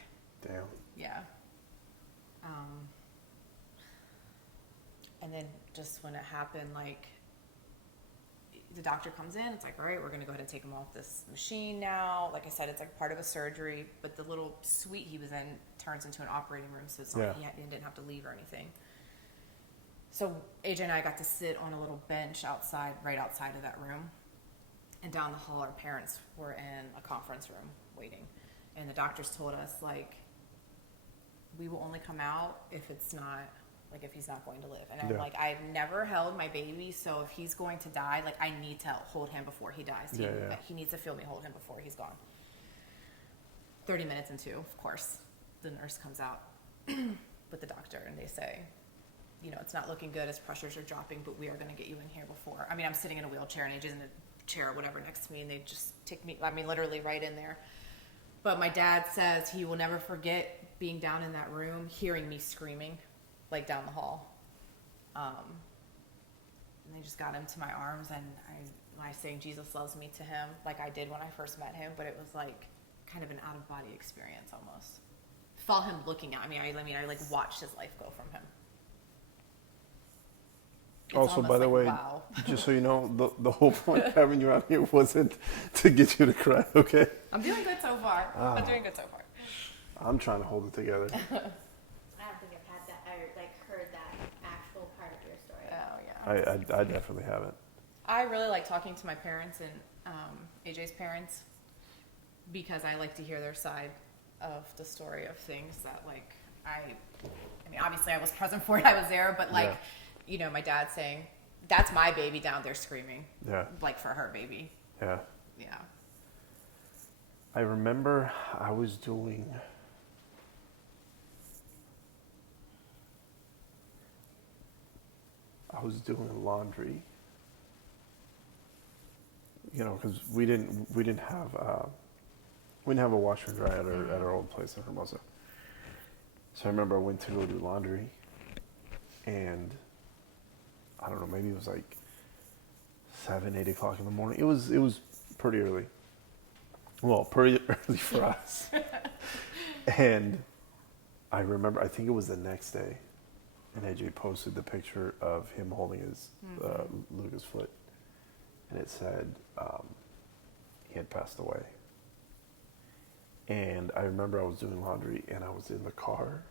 damn, yeah. And then just when it happened, like, the doctor comes in, it's like, all right, we're going to go ahead and take him off this machine now. Like I said, it's like part of a surgery, but the little suite he was in turns into an operating room, so it's not like he didn't have to leave or anything. So AJ and I got to sit on a little bench outside, right outside of that room. And down the hall, our parents were in a conference room waiting. And the doctors told us, like, we will only come out if it's not, like, if he's not going to live. And I'm like, I've never held my baby, so if he's going to die, like, I need to hold him before he dies. He needs to feel me hold him before he's gone. 30 minutes into, of course, the nurse comes out with the doctor, and they say, you know, it's not looking good, his pressures are dropping, but we are going to get you in here before. I mean, I'm sitting in a wheelchair, and AJ's in a chair or whatever next to me, and they just take me, I mean, literally right in there. But my dad says he will never forget being down in that room, hearing me screaming, like, down the hall. And they just got him to my arms, and I sang Jesus Loves Me to him, like I did when I first met him, but it was like kind of an out-of-body experience almost. saw him looking at me. I like watched his life go from him. It's Also, almost by the like, way, wow. just so you know, the whole point of having you out here wasn't to get you to cry, okay? I'm doing good so far. I'm doing good so far. I'm trying to hold it together. I don't think I've had that or like heard that actual part of your story. Oh yeah. I definitely haven't. I really like talking to my parents and AJ's parents because I like to hear their side of the story of things that like I mean obviously I was present for it, I was there, but like you know, my dad saying, "That's my baby down there screaming." Yeah. Like for her baby. Yeah. Yeah. I remember I was doing laundry. You know, because we didn't have a washer and dryer at our old place in Hermosa. So I remember I went to go do laundry, and I don't know, maybe it was like 7, 8 o'clock in the morning. It was pretty early. Well, pretty early for us. And I remember, I think it was the next day, and AJ posted the picture of him holding his Luca's foot, and it said he had passed away. And I remember I was doing laundry, and I was in the car,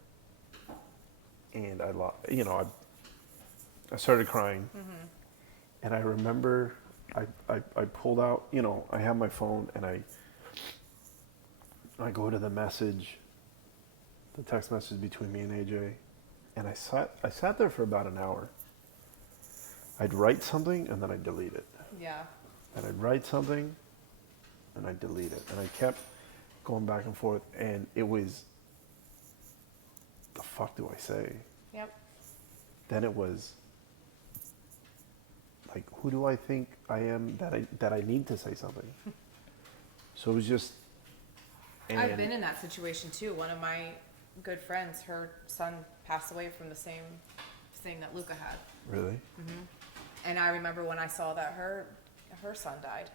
and I started crying, and I remember I pulled out, you know, I have my phone, and I go to the text message between me and AJ, and I sat there for about an hour. I'd write something, and then I'd delete it. Yeah. And I'd write something, and I'd delete it. And I kept going back and forth, and it was, the fuck do I say? Yep. Then it was, like, who do I think I am that I need to say something? So it was just... I've been in that situation too. One of my good friends, her son passed away from the same thing that Luca had. Really? And I remember when I saw that her son died.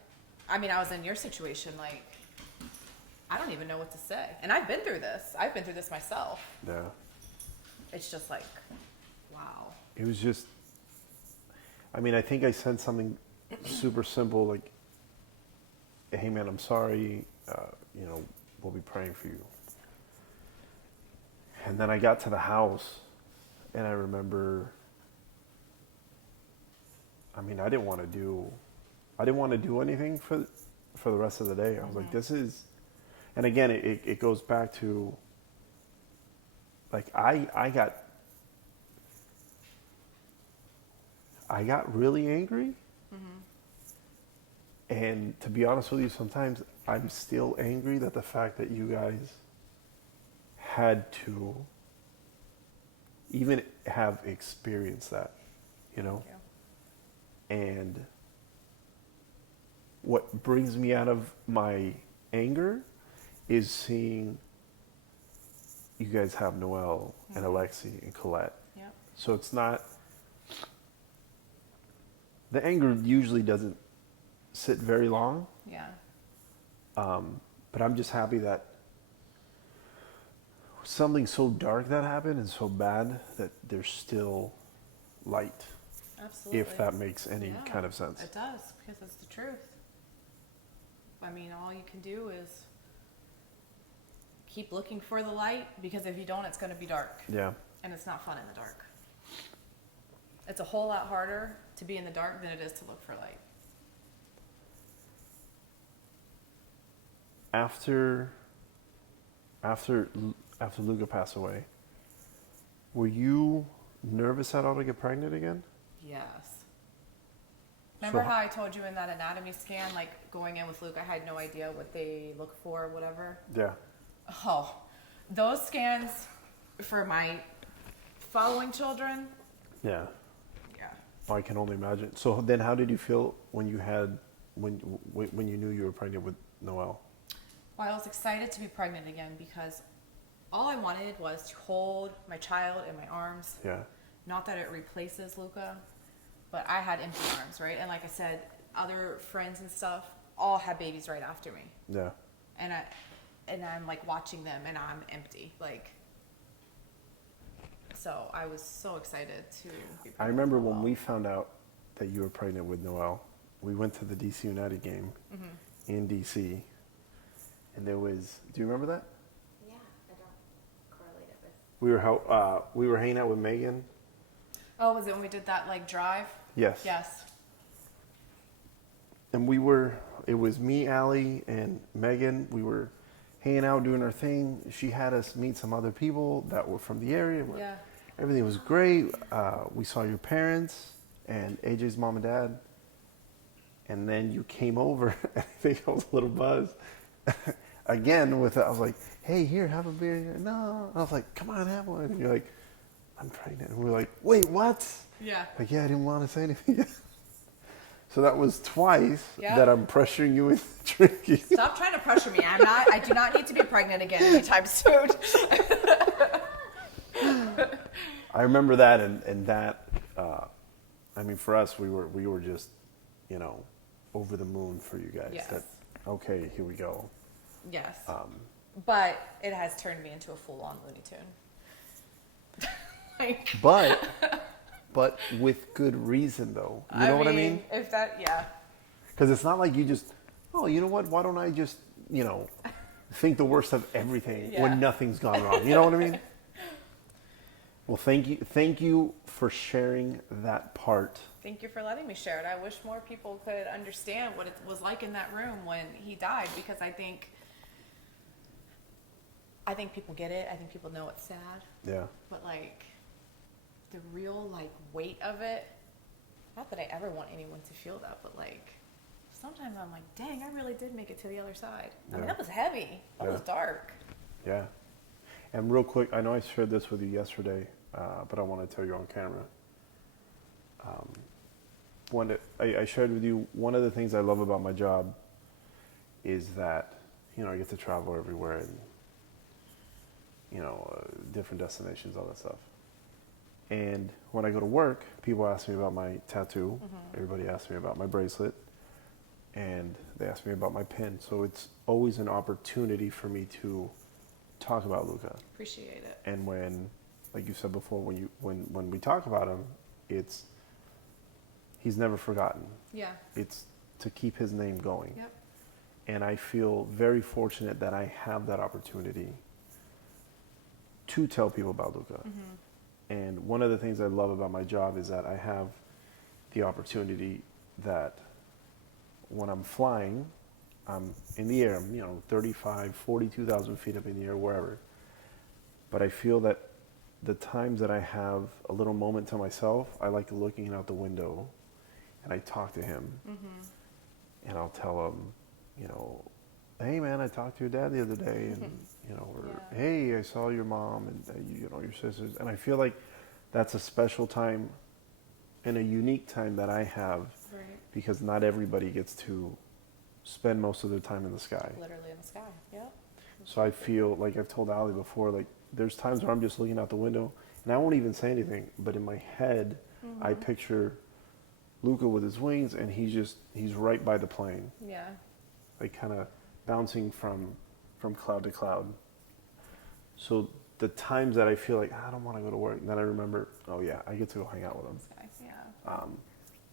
I mean, I was in your situation, like, I don't even know what to say. And I've been through this. I've been through this myself. Yeah. It's just like, wow. It was just... I mean, I think I said something super simple, like, hey man, I'm sorry, you know, we'll be praying for you. And then I got to the house, and I remember, I mean, I didn't want to do anything for the rest of the day. I was like, this is, and again, it goes back to, like, I got really angry. And to be honest with you, sometimes I'm still angry that the fact that you guys had to even have experienced that, you know? Yeah. And what brings me out of my anger is seeing you guys have Noelle and Alexi and Colette. Yep. So it's not, the anger usually doesn't sit very long. Yeah. But I'm just happy that something so dark that happened and so bad that there's still light. Absolutely. If that makes any kind of sense. It does, because it's the truth. I mean, all you can do is keep looking for the light, because if you don't, it's going to be dark. Yeah. And it's not fun in the dark. It's a whole lot harder to be in the dark than it is to look for light. After Luca passed away, were you nervous at all to get pregnant again? Yes. Remember So- how I told you in that anatomy scan, like going in with Luca, I had no idea what they look for, whatever? Yeah. Oh, those scans for my following children? Yeah. Yeah. I can only imagine. So then how did you feel when you knew you were pregnant with Noelle? Well, I was excited to be pregnant again because all I wanted was to hold my child in my arms. Yeah. Not that it replaces Luca, but I had empty arms, right? And like I said, other friends and stuff all had babies right after me. Yeah. And and I'm like watching them and I'm empty. Like, so I was so excited to be I remember when we found out that you were pregnant with Noelle, we went to the DC United game in DC, and there was, do you remember that? Yeah, I don't correlate it with. We were hanging out with Megan. Oh, was it when we did that like drive? Yes. Yes. And it was me, Allie, and Megan. We were hanging out, doing our thing. She had us meet some other people that were from the area. Yeah. Everything was great. We saw your parents and AJ's mom and dad. And then you came over, and I think I was a little buzzed. Again, I was like, hey, here, have a beer. No. I was like, come on, have one. And you're like, I'm pregnant. And we're like, wait, what? Yeah. Like, yeah, I didn't want to say anything. So that was twice Yeah. that I'm pressuring you into drinking. Stop trying to pressure me. I do not need to be pregnant again anytime soon. I remember that, and that. I mean, for us, we were just, over the moon for you guys. Yes. That, okay, here we go. Yes. But it has turned me into a full-on Looney Tune. Like, but with good reason, though. You know what I mean? If that, yeah. Because it's not like you just, oh, you know what? Why don't I just, think the worst of everything Yeah. when nothing's gone wrong? You know what I mean? Well, thank you for sharing that part. Thank you for letting me share it. I wish more people could understand what it was like in that room when he died, because I think people get it. I think people know it's sad. Yeah. But like the real like weight of it, not that I ever want anyone to feel that, but like sometimes I'm like, dang, I really did make it to the other side. I mean, Yeah. that was heavy. That was dark. Yeah. And real quick, I know I shared this with you yesterday, but I want to tell you on camera. I shared with you, one of the things I love about my job is that, I get to travel everywhere and, different destinations, all that stuff. And when I go to work, people ask me about my tattoo. Everybody asks me about my bracelet. And they ask me about my pin. So it's always an opportunity for me to talk about Luca. Appreciate it. And when, like you said before, when we talk about him, he's never forgotten. Yeah. It's to keep his name going. Yep. And I feel very fortunate that I have that opportunity to tell people about Luca. And one of the things I love about my job is that I have the opportunity that when I'm flying, I'm in the air, I'm 35, 42,000 feet up in the air, wherever. But I feel that the times that I have a little moment to myself, I like looking out the window and I talk to him. And I'll tell him, hey man, I talked to your dad the other day, and or hey, I saw your mom and your sisters, and I feel like that's a special time and a unique time that I have, Right. because not everybody gets to spend most of their time in the sky. Literally in the sky. Yep. So I feel like I've told Ali before, like there's times where I'm just looking out the window and I won't even say anything, but in my head I picture Luca with his wings and he's right by the plane, Yeah. like kind of bouncing from cloud to cloud. So the times that I feel like I don't want to go to work, then I remember, oh yeah, I get to go hang out with him. Yeah.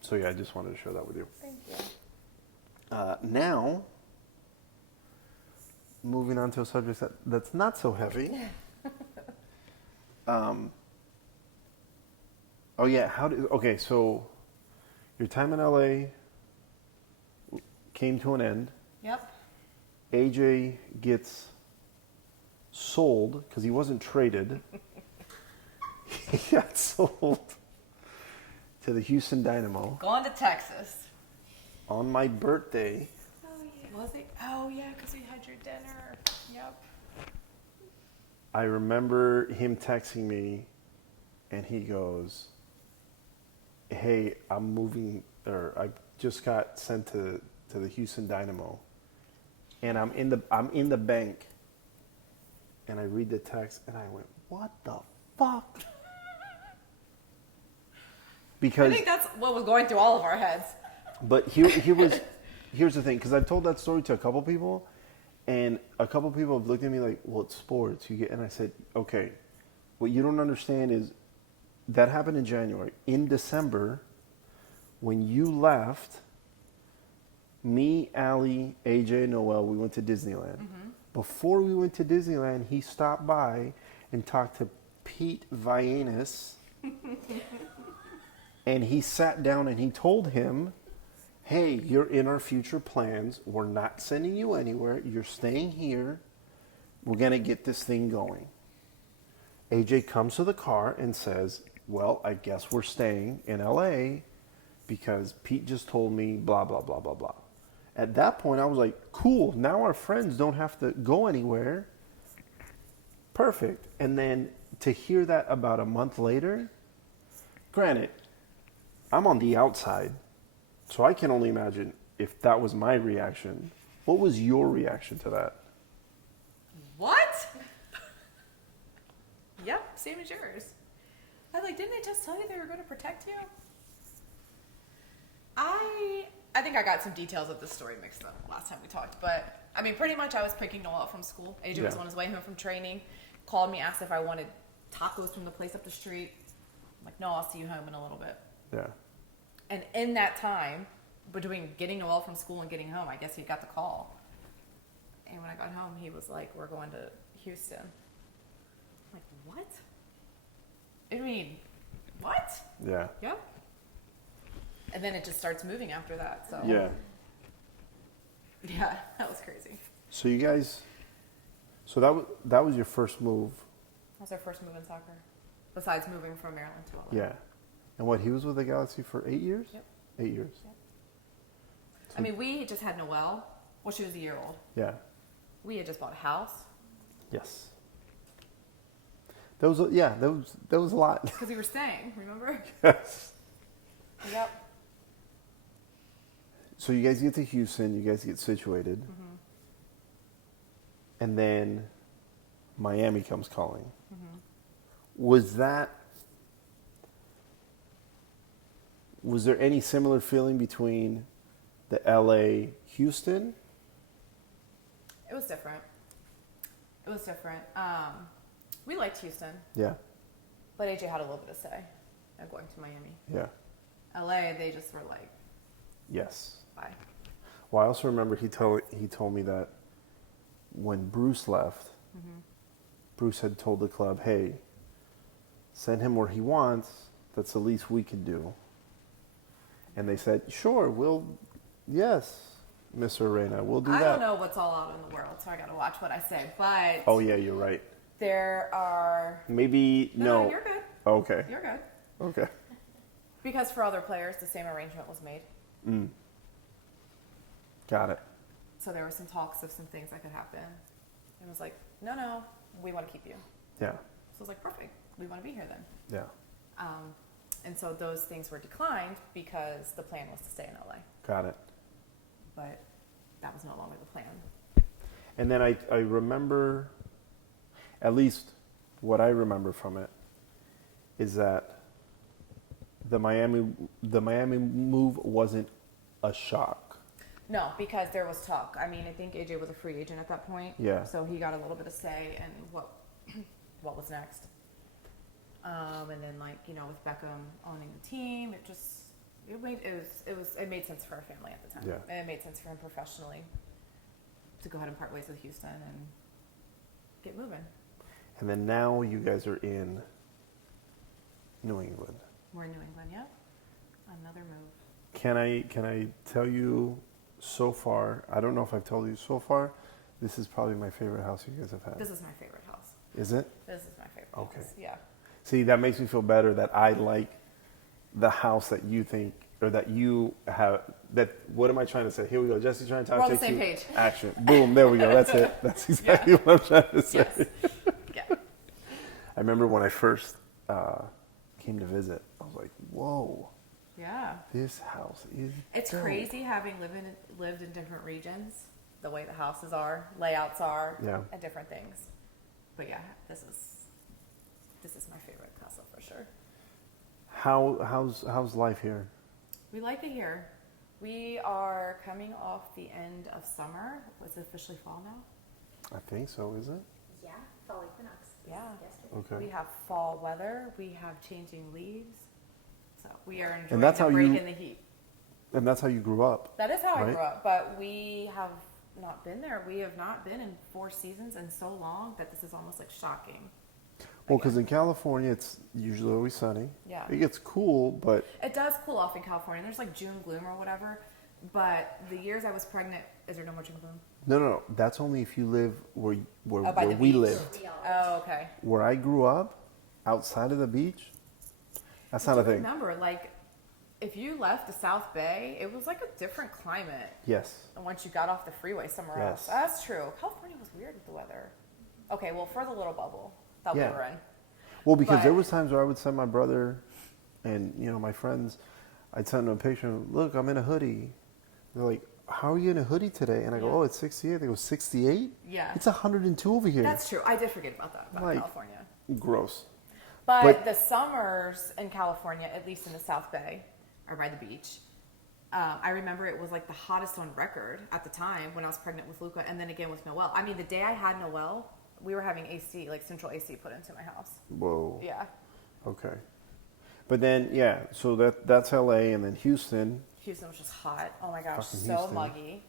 So yeah, I just wanted to share that with you. Thank you. Now, moving on to a subject that's not so heavy. Oh yeah, okay, so your time in LA came to an end. Yep. AJ gets sold because he wasn't traded. He got sold to the Houston Dynamo Going to Texas. on my birthday. Oh yeah. Was it? Oh yeah, because we had your dinner. Yep. I remember him texting me and he goes, hey, I'm moving, or I just got sent to the Houston Dynamo, and I'm in the bank, and I read the text, and I went, what the fuck? Because I think that's what was going through all of our heads. but here's the thing, because I've told that story to a couple people, And a couple people have looked at me like, well, it's sports. And I said, okay, what you don't understand is that happened in January. In December, when you left, me, Allie, AJ, Noel, we went to Disneyland. Mm-hmm. Before we went to Disneyland, he stopped by and talked to Pete Vianis. And he sat down and he told him, hey, you're in our future plans. We're not sending you anywhere. You're staying here. We're going to get this thing going. AJ comes to the car and says, well, I guess we're staying in LA because Pete just told me blah, blah, blah, blah, blah. At that point, I was like, cool. Now our friends don't have to go anywhere. Perfect. And then to hear that about a month later, granted, I'm on the outside. So I can only imagine if that was my reaction. What was your reaction to that? What? Yep, same as yours. I was like, didn't they just tell you they were going to protect you? I think I got some details of the story mixed up last time we talked, but I mean, pretty much I was picking Noel up from school. AJ was on his way home from training, called me, asked if I wanted tacos from the place up the street. I'm like, no, I'll see you home in a little bit. Yeah. And in that time, between getting Noel from school and getting home, I guess he got the call. And when I got home, he was like, we're going to Houston. I'm like, what? I mean, what? Yeah. Yep. And then it just starts moving after that. So Yeah. Yeah, that was crazy. So you guys, so that was your first move. That was our first move in soccer, besides moving from Maryland to LA. Yeah. And what, he was with the Galaxy for 8 years? Yep. 8 years. Yep. I mean, we just had Noelle. Well, she was a year old. Yeah. We had just bought a house. Yes. That was a lot. Because we were staying, remember? Yes. Yep. So you guys get to Houston, you guys get situated. Mm-hmm. And then Miami comes calling. Mm-hmm. Was there any similar feeling between the LA Houston? It was different. We liked Houston, Yeah. but AJ had a little bit of say of going to Miami. Yeah. LA, they just were like, Yes. bye. Well, I also remember he told me that when Bruce left, Mm-hmm. Bruce had told the club, hey, send him where he wants. That's the least we can do. And they said, sure, yes, Miss Arena, we'll do that. I don't know what's all out in the world, so I got to watch what I say. But Oh, yeah, you're right. there are... Maybe, no. You're good. Okay. You're good. Okay. Because for other players, the same arrangement was made. Mm. Got it. So there were some talks of some things that could happen. It was like, no, we want to keep you. Yeah. So I was like, perfect. We want to be here then. Yeah. And so those things were declined because the plan was to stay in LA. Got it. But that was no longer the plan. And then I remember, at least what I remember from it, is that the Miami move wasn't a shock. No, because there was talk. I mean, I think AJ was a free agent at that point. Yeah. So he got a little bit of say in what was next. And then, like, with Beckham owning the team, it made sense for our family at the time. Yeah. And it made sense for him professionally to go ahead and part ways with Houston and get moving. And then now you guys are in New England. We're in New England, yep. Another move. Can I tell you, so far, I don't know if I've told you so far, this is probably my favorite house you guys have had. This is my favorite house. Is it? This is my favorite Okay. house. Yeah. See, that makes me feel better that I like the house that you think, or that you have, what am I trying to say? Here we go. Jesse's trying to talk. We're on the same page. Action. Boom. There we go. That's it. That's exactly what I'm trying to say. Yes. Yeah. I remember when I first came to visit, I was like, whoa, Yeah. this house is It's dope. crazy having lived in different regions, the way the houses are, layouts are, Yeah. and different things. But yeah, this is my favorite castle for sure. How's life here? We like it here. We are coming off the end of summer. It's officially fall now. I think so, is it? Yeah, fall equinox. Yeah. Yesterday. Okay. We have fall weather. We have changing leaves. So we are enjoying And that's the how break you- in the heat. And that's how you grew up. That is how I right? grew up, but we have not been there. We have not been in 4 seasons in so long that this is almost like shocking. Well, because in California, it's usually always sunny. Yeah. It gets cool, but It does cool off in California. There's like June gloom or whatever. But the years I was pregnant, is there no more June gloom? no. That's only if you live where Oh, by the we beach. lived. We all Oh, okay. Where I grew up, outside of the beach, that's not a thing. Remember, like, if you left the South Bay, it was like a different climate. Yes. And once you got off the freeway somewhere Yes. else. That's true. California was weird with the weather. Okay, well, for the little bubble that Yeah. we were in. Well, because there But- was times where I would send my brother and, my friends, I'd send them a picture, look, I'm in a hoodie. They're like, how are you in a hoodie today? And I go, Yeah. oh, it's 68. They go, 68? Yeah. It's 102 over here. That's true. I did forget about that, about Like- California. Gross. But, But- the summers in California, at least in the South Bay or by the beach, I remember it was like the hottest on record at the time when I was pregnant with Luca, and then again with Noelle. I mean, the day I had Noelle, we were having AC, like central AC, put into my house. Whoa. Yeah. Okay. But then, so that's LA, and then Houston. Houston was just hot. Oh my gosh, Fucking so Houston. muggy.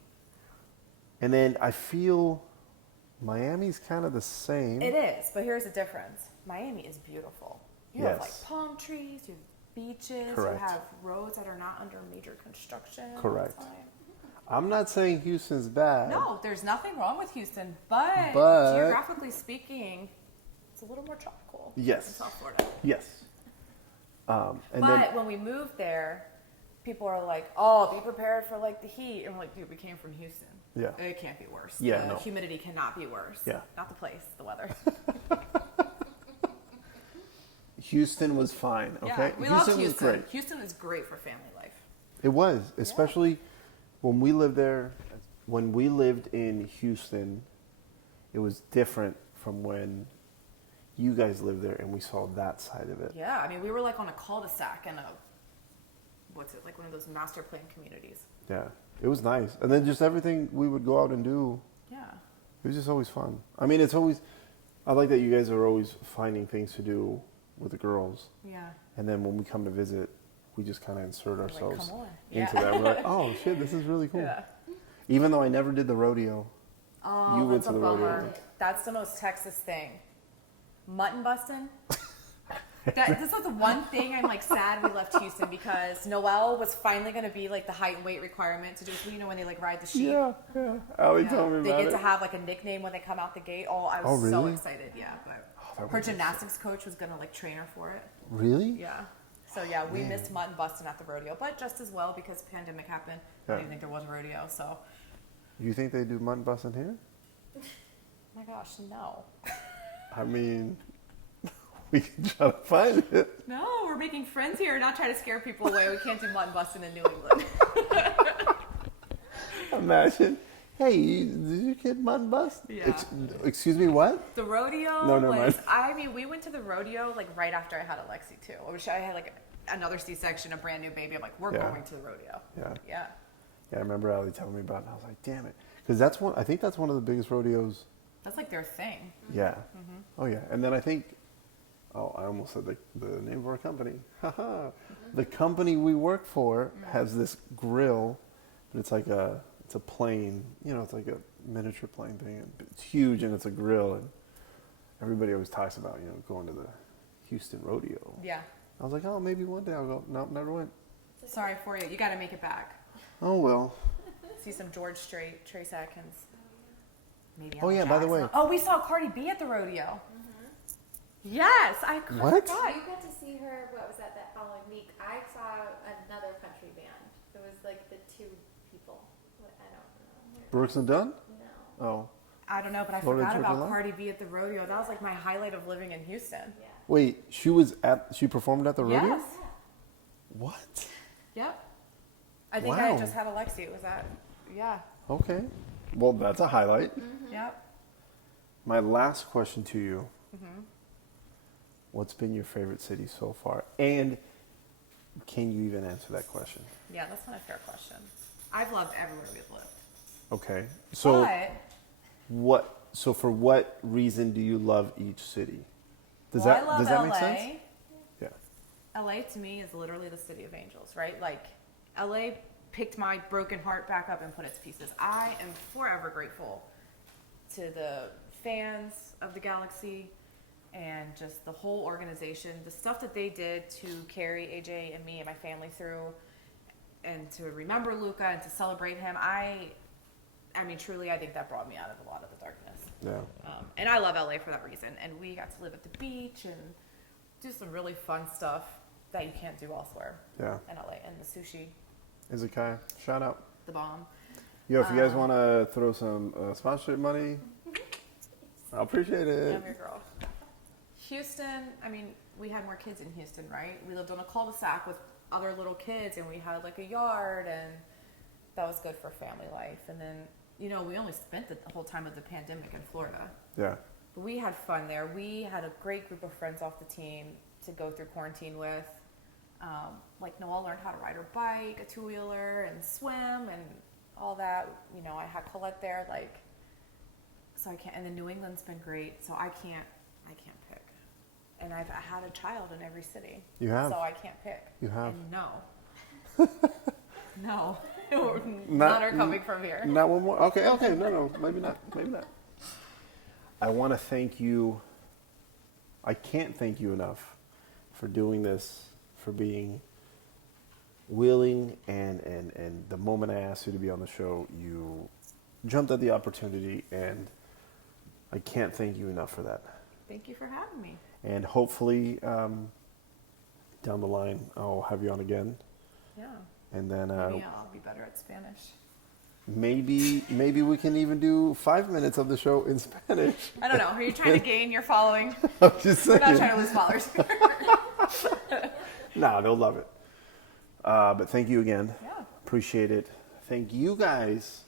And then I feel Miami's kind of the same. It is, but here's the difference. Miami is beautiful. You have like Yes. palm trees, you have beaches, Correct. you have roads that are not under major construction. all the Correct. time. I'm not saying Houston's bad. No, there's nothing wrong with Houston, but But- geographically speaking, it's a little more tropical Yes. than South Florida. Yes. And But then, when we moved there, people are like, "Oh, be prepared for like the heat." And we're like, "Dude, we came from Houston. Yeah. It can't be worse. Yeah, the no. humidity cannot be worse. Yeah. Not the place, the weather." Houston was fine, okay? Yeah, we love Houston was Houston. great. Houston is great for family life. It was, especially when we lived there. When we lived in Houston, it was different from when you guys lived there and we saw that side of it. Yeah, I mean, we were like on a cul-de-sac in like one of those master plan communities. Yeah, it was nice. And then just everything we would go out and do, Yeah. it was just always fun. I mean, it's always, I like that you guys are always finding things to do with the girls. Yeah. And then when we come to visit, we just kind of insert Like, ourselves come on. into Yeah. that. We're like, oh shit, this is really cool. Yeah. Even though I never did the rodeo. Oh, You went that's to a the rodeo. bummer. That's the most Texas thing. Mutton busting. This was the one thing I'm like sad we left Houston because Noelle was finally going to be like the height and weight requirement to do. So you know when they like ride the sheep. Yeah. Allie Yeah. told me They about get it. to have like a nickname when they come out the gate. Oh, I Oh, was so really? excited. Yeah, but that her would be gymnastics coach was going to like train her for it. Really? Yeah. So yeah, we missed mutton busting at the rodeo, but just as well because pandemic happened. I Yeah. didn't think there was a rodeo. So, You think they do mutton busting here? oh my gosh, no. I mean, we can try to find it. No, we're making friends here, not trying to scare people away. We can't do mutton busting in New England. Imagine. Hey, did your kid mutton bust? Yeah. Excuse me, what? The rodeo No, never was, mind. I mean, we went to the rodeo like right after I had Alexi too. Which I had like another C-section, a brand new baby. I'm like, we're Yeah. going to the rodeo. Yeah. Yeah. Yeah, I remember Allie telling me about it, and I was like, damn it. Because that's one, I think that's one of the biggest rodeos. That's like their thing. Yeah. Oh, yeah. And then I think, oh, I almost said the name of our company. Haha. The company we work for has this grill, but it's like it's a plane, it's like a miniature plane thing. And it's huge and it's a grill. And everybody always talks about, going to the Houston rodeo. Yeah. I was like, oh, maybe one day I'll go. Nope, never went. Sorry for you. You got to make it back. Oh, well. See some George Strait, Trace Atkins. Maybe. Oh, Alan yeah, by the Jackson. way. Oh, we saw Cardi B at the rodeo. Yes, I What? forgot. You got to see her, what was that following week? I saw another country band. It was like the two people. I don't know. Brooks and Dunn? No. Oh. I don't know, but I Florida forgot Georgia about Line? Cardi B at the rodeo. That was like my highlight of living in Houston. Yeah. Wait, she performed at the rodeo? Yes. What? Yep. I think I Wow. just had Alexi. It was that. Yeah. Okay. Well, that's a highlight. Yep. My last question to you. What's been your favorite city so far? And can you even answer that question? Yeah, that's not a fair question. I've loved everywhere we've lived. Okay. So But what So for what reason do you love each city? Does Well, that I love does that LA. make sense? Yeah. LA to me is literally the city of angels, right? Like, LA picked my broken heart back up and put it to pieces. I am forever grateful to the fans of the Galaxy and just the whole organization, the stuff that they did to carry AJ and me and my family through, and to remember Luca and to celebrate him. I mean, truly, I think that brought me out of a lot of the darkness. Yeah. And I love LA for that reason. And we got to live at the beach and do some really fun stuff that you can't do elsewhere. Yeah. In LA. And the sushi, Hezekiah, shout out. the bomb. Yo, if you guys want to throw some sponsorship money, I appreciate it. I'm your girl. Houston, I mean, we had more kids in Houston, right? We lived on a cul-de-sac with other little kids, and we had like a yard, and that was good for family life. And then, you know, we only spent the whole time of the pandemic in Florida. Yeah. But we had fun there. We had a great group of friends off the team to go through quarantine with. Like Noelle learned how to ride her bike, a two-wheeler, and swim, and all that. You know, I had Colette there, like, so I can't. And then New England's been great, so I can't pick. And I had a child in every city. You have. So I can't pick. You have. And no. No. None are coming from here. Not one more. Okay. No, maybe not. I want to thank you. I can't thank you enough for doing this, for being willing, and the moment I asked you to be on the show, you jumped at the opportunity, and I can't thank you enough for that. Thank you for having me. And hopefully, down the line, I'll have you on again. Yeah. And then Maybe I'll be better at Spanish. maybe we can even do 5 minutes of the show in Spanish. I don't know. Are you trying to gain your following? I'm just saying. We're not trying to lose followers. Nah, they'll love it. But thank you again. Yeah. Appreciate it. Thank you guys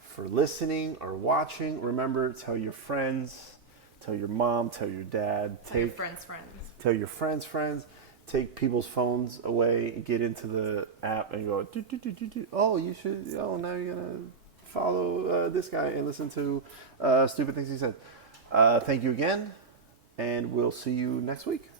for listening or watching. Remember, tell your friends, tell your mom, tell your dad. Tell your friends. Tell your friends. Take people's phones away, get into the app and go, oh, you should, now you're going to follow this guy and listen to stupid things he said. Thank you again, and we'll see you next week.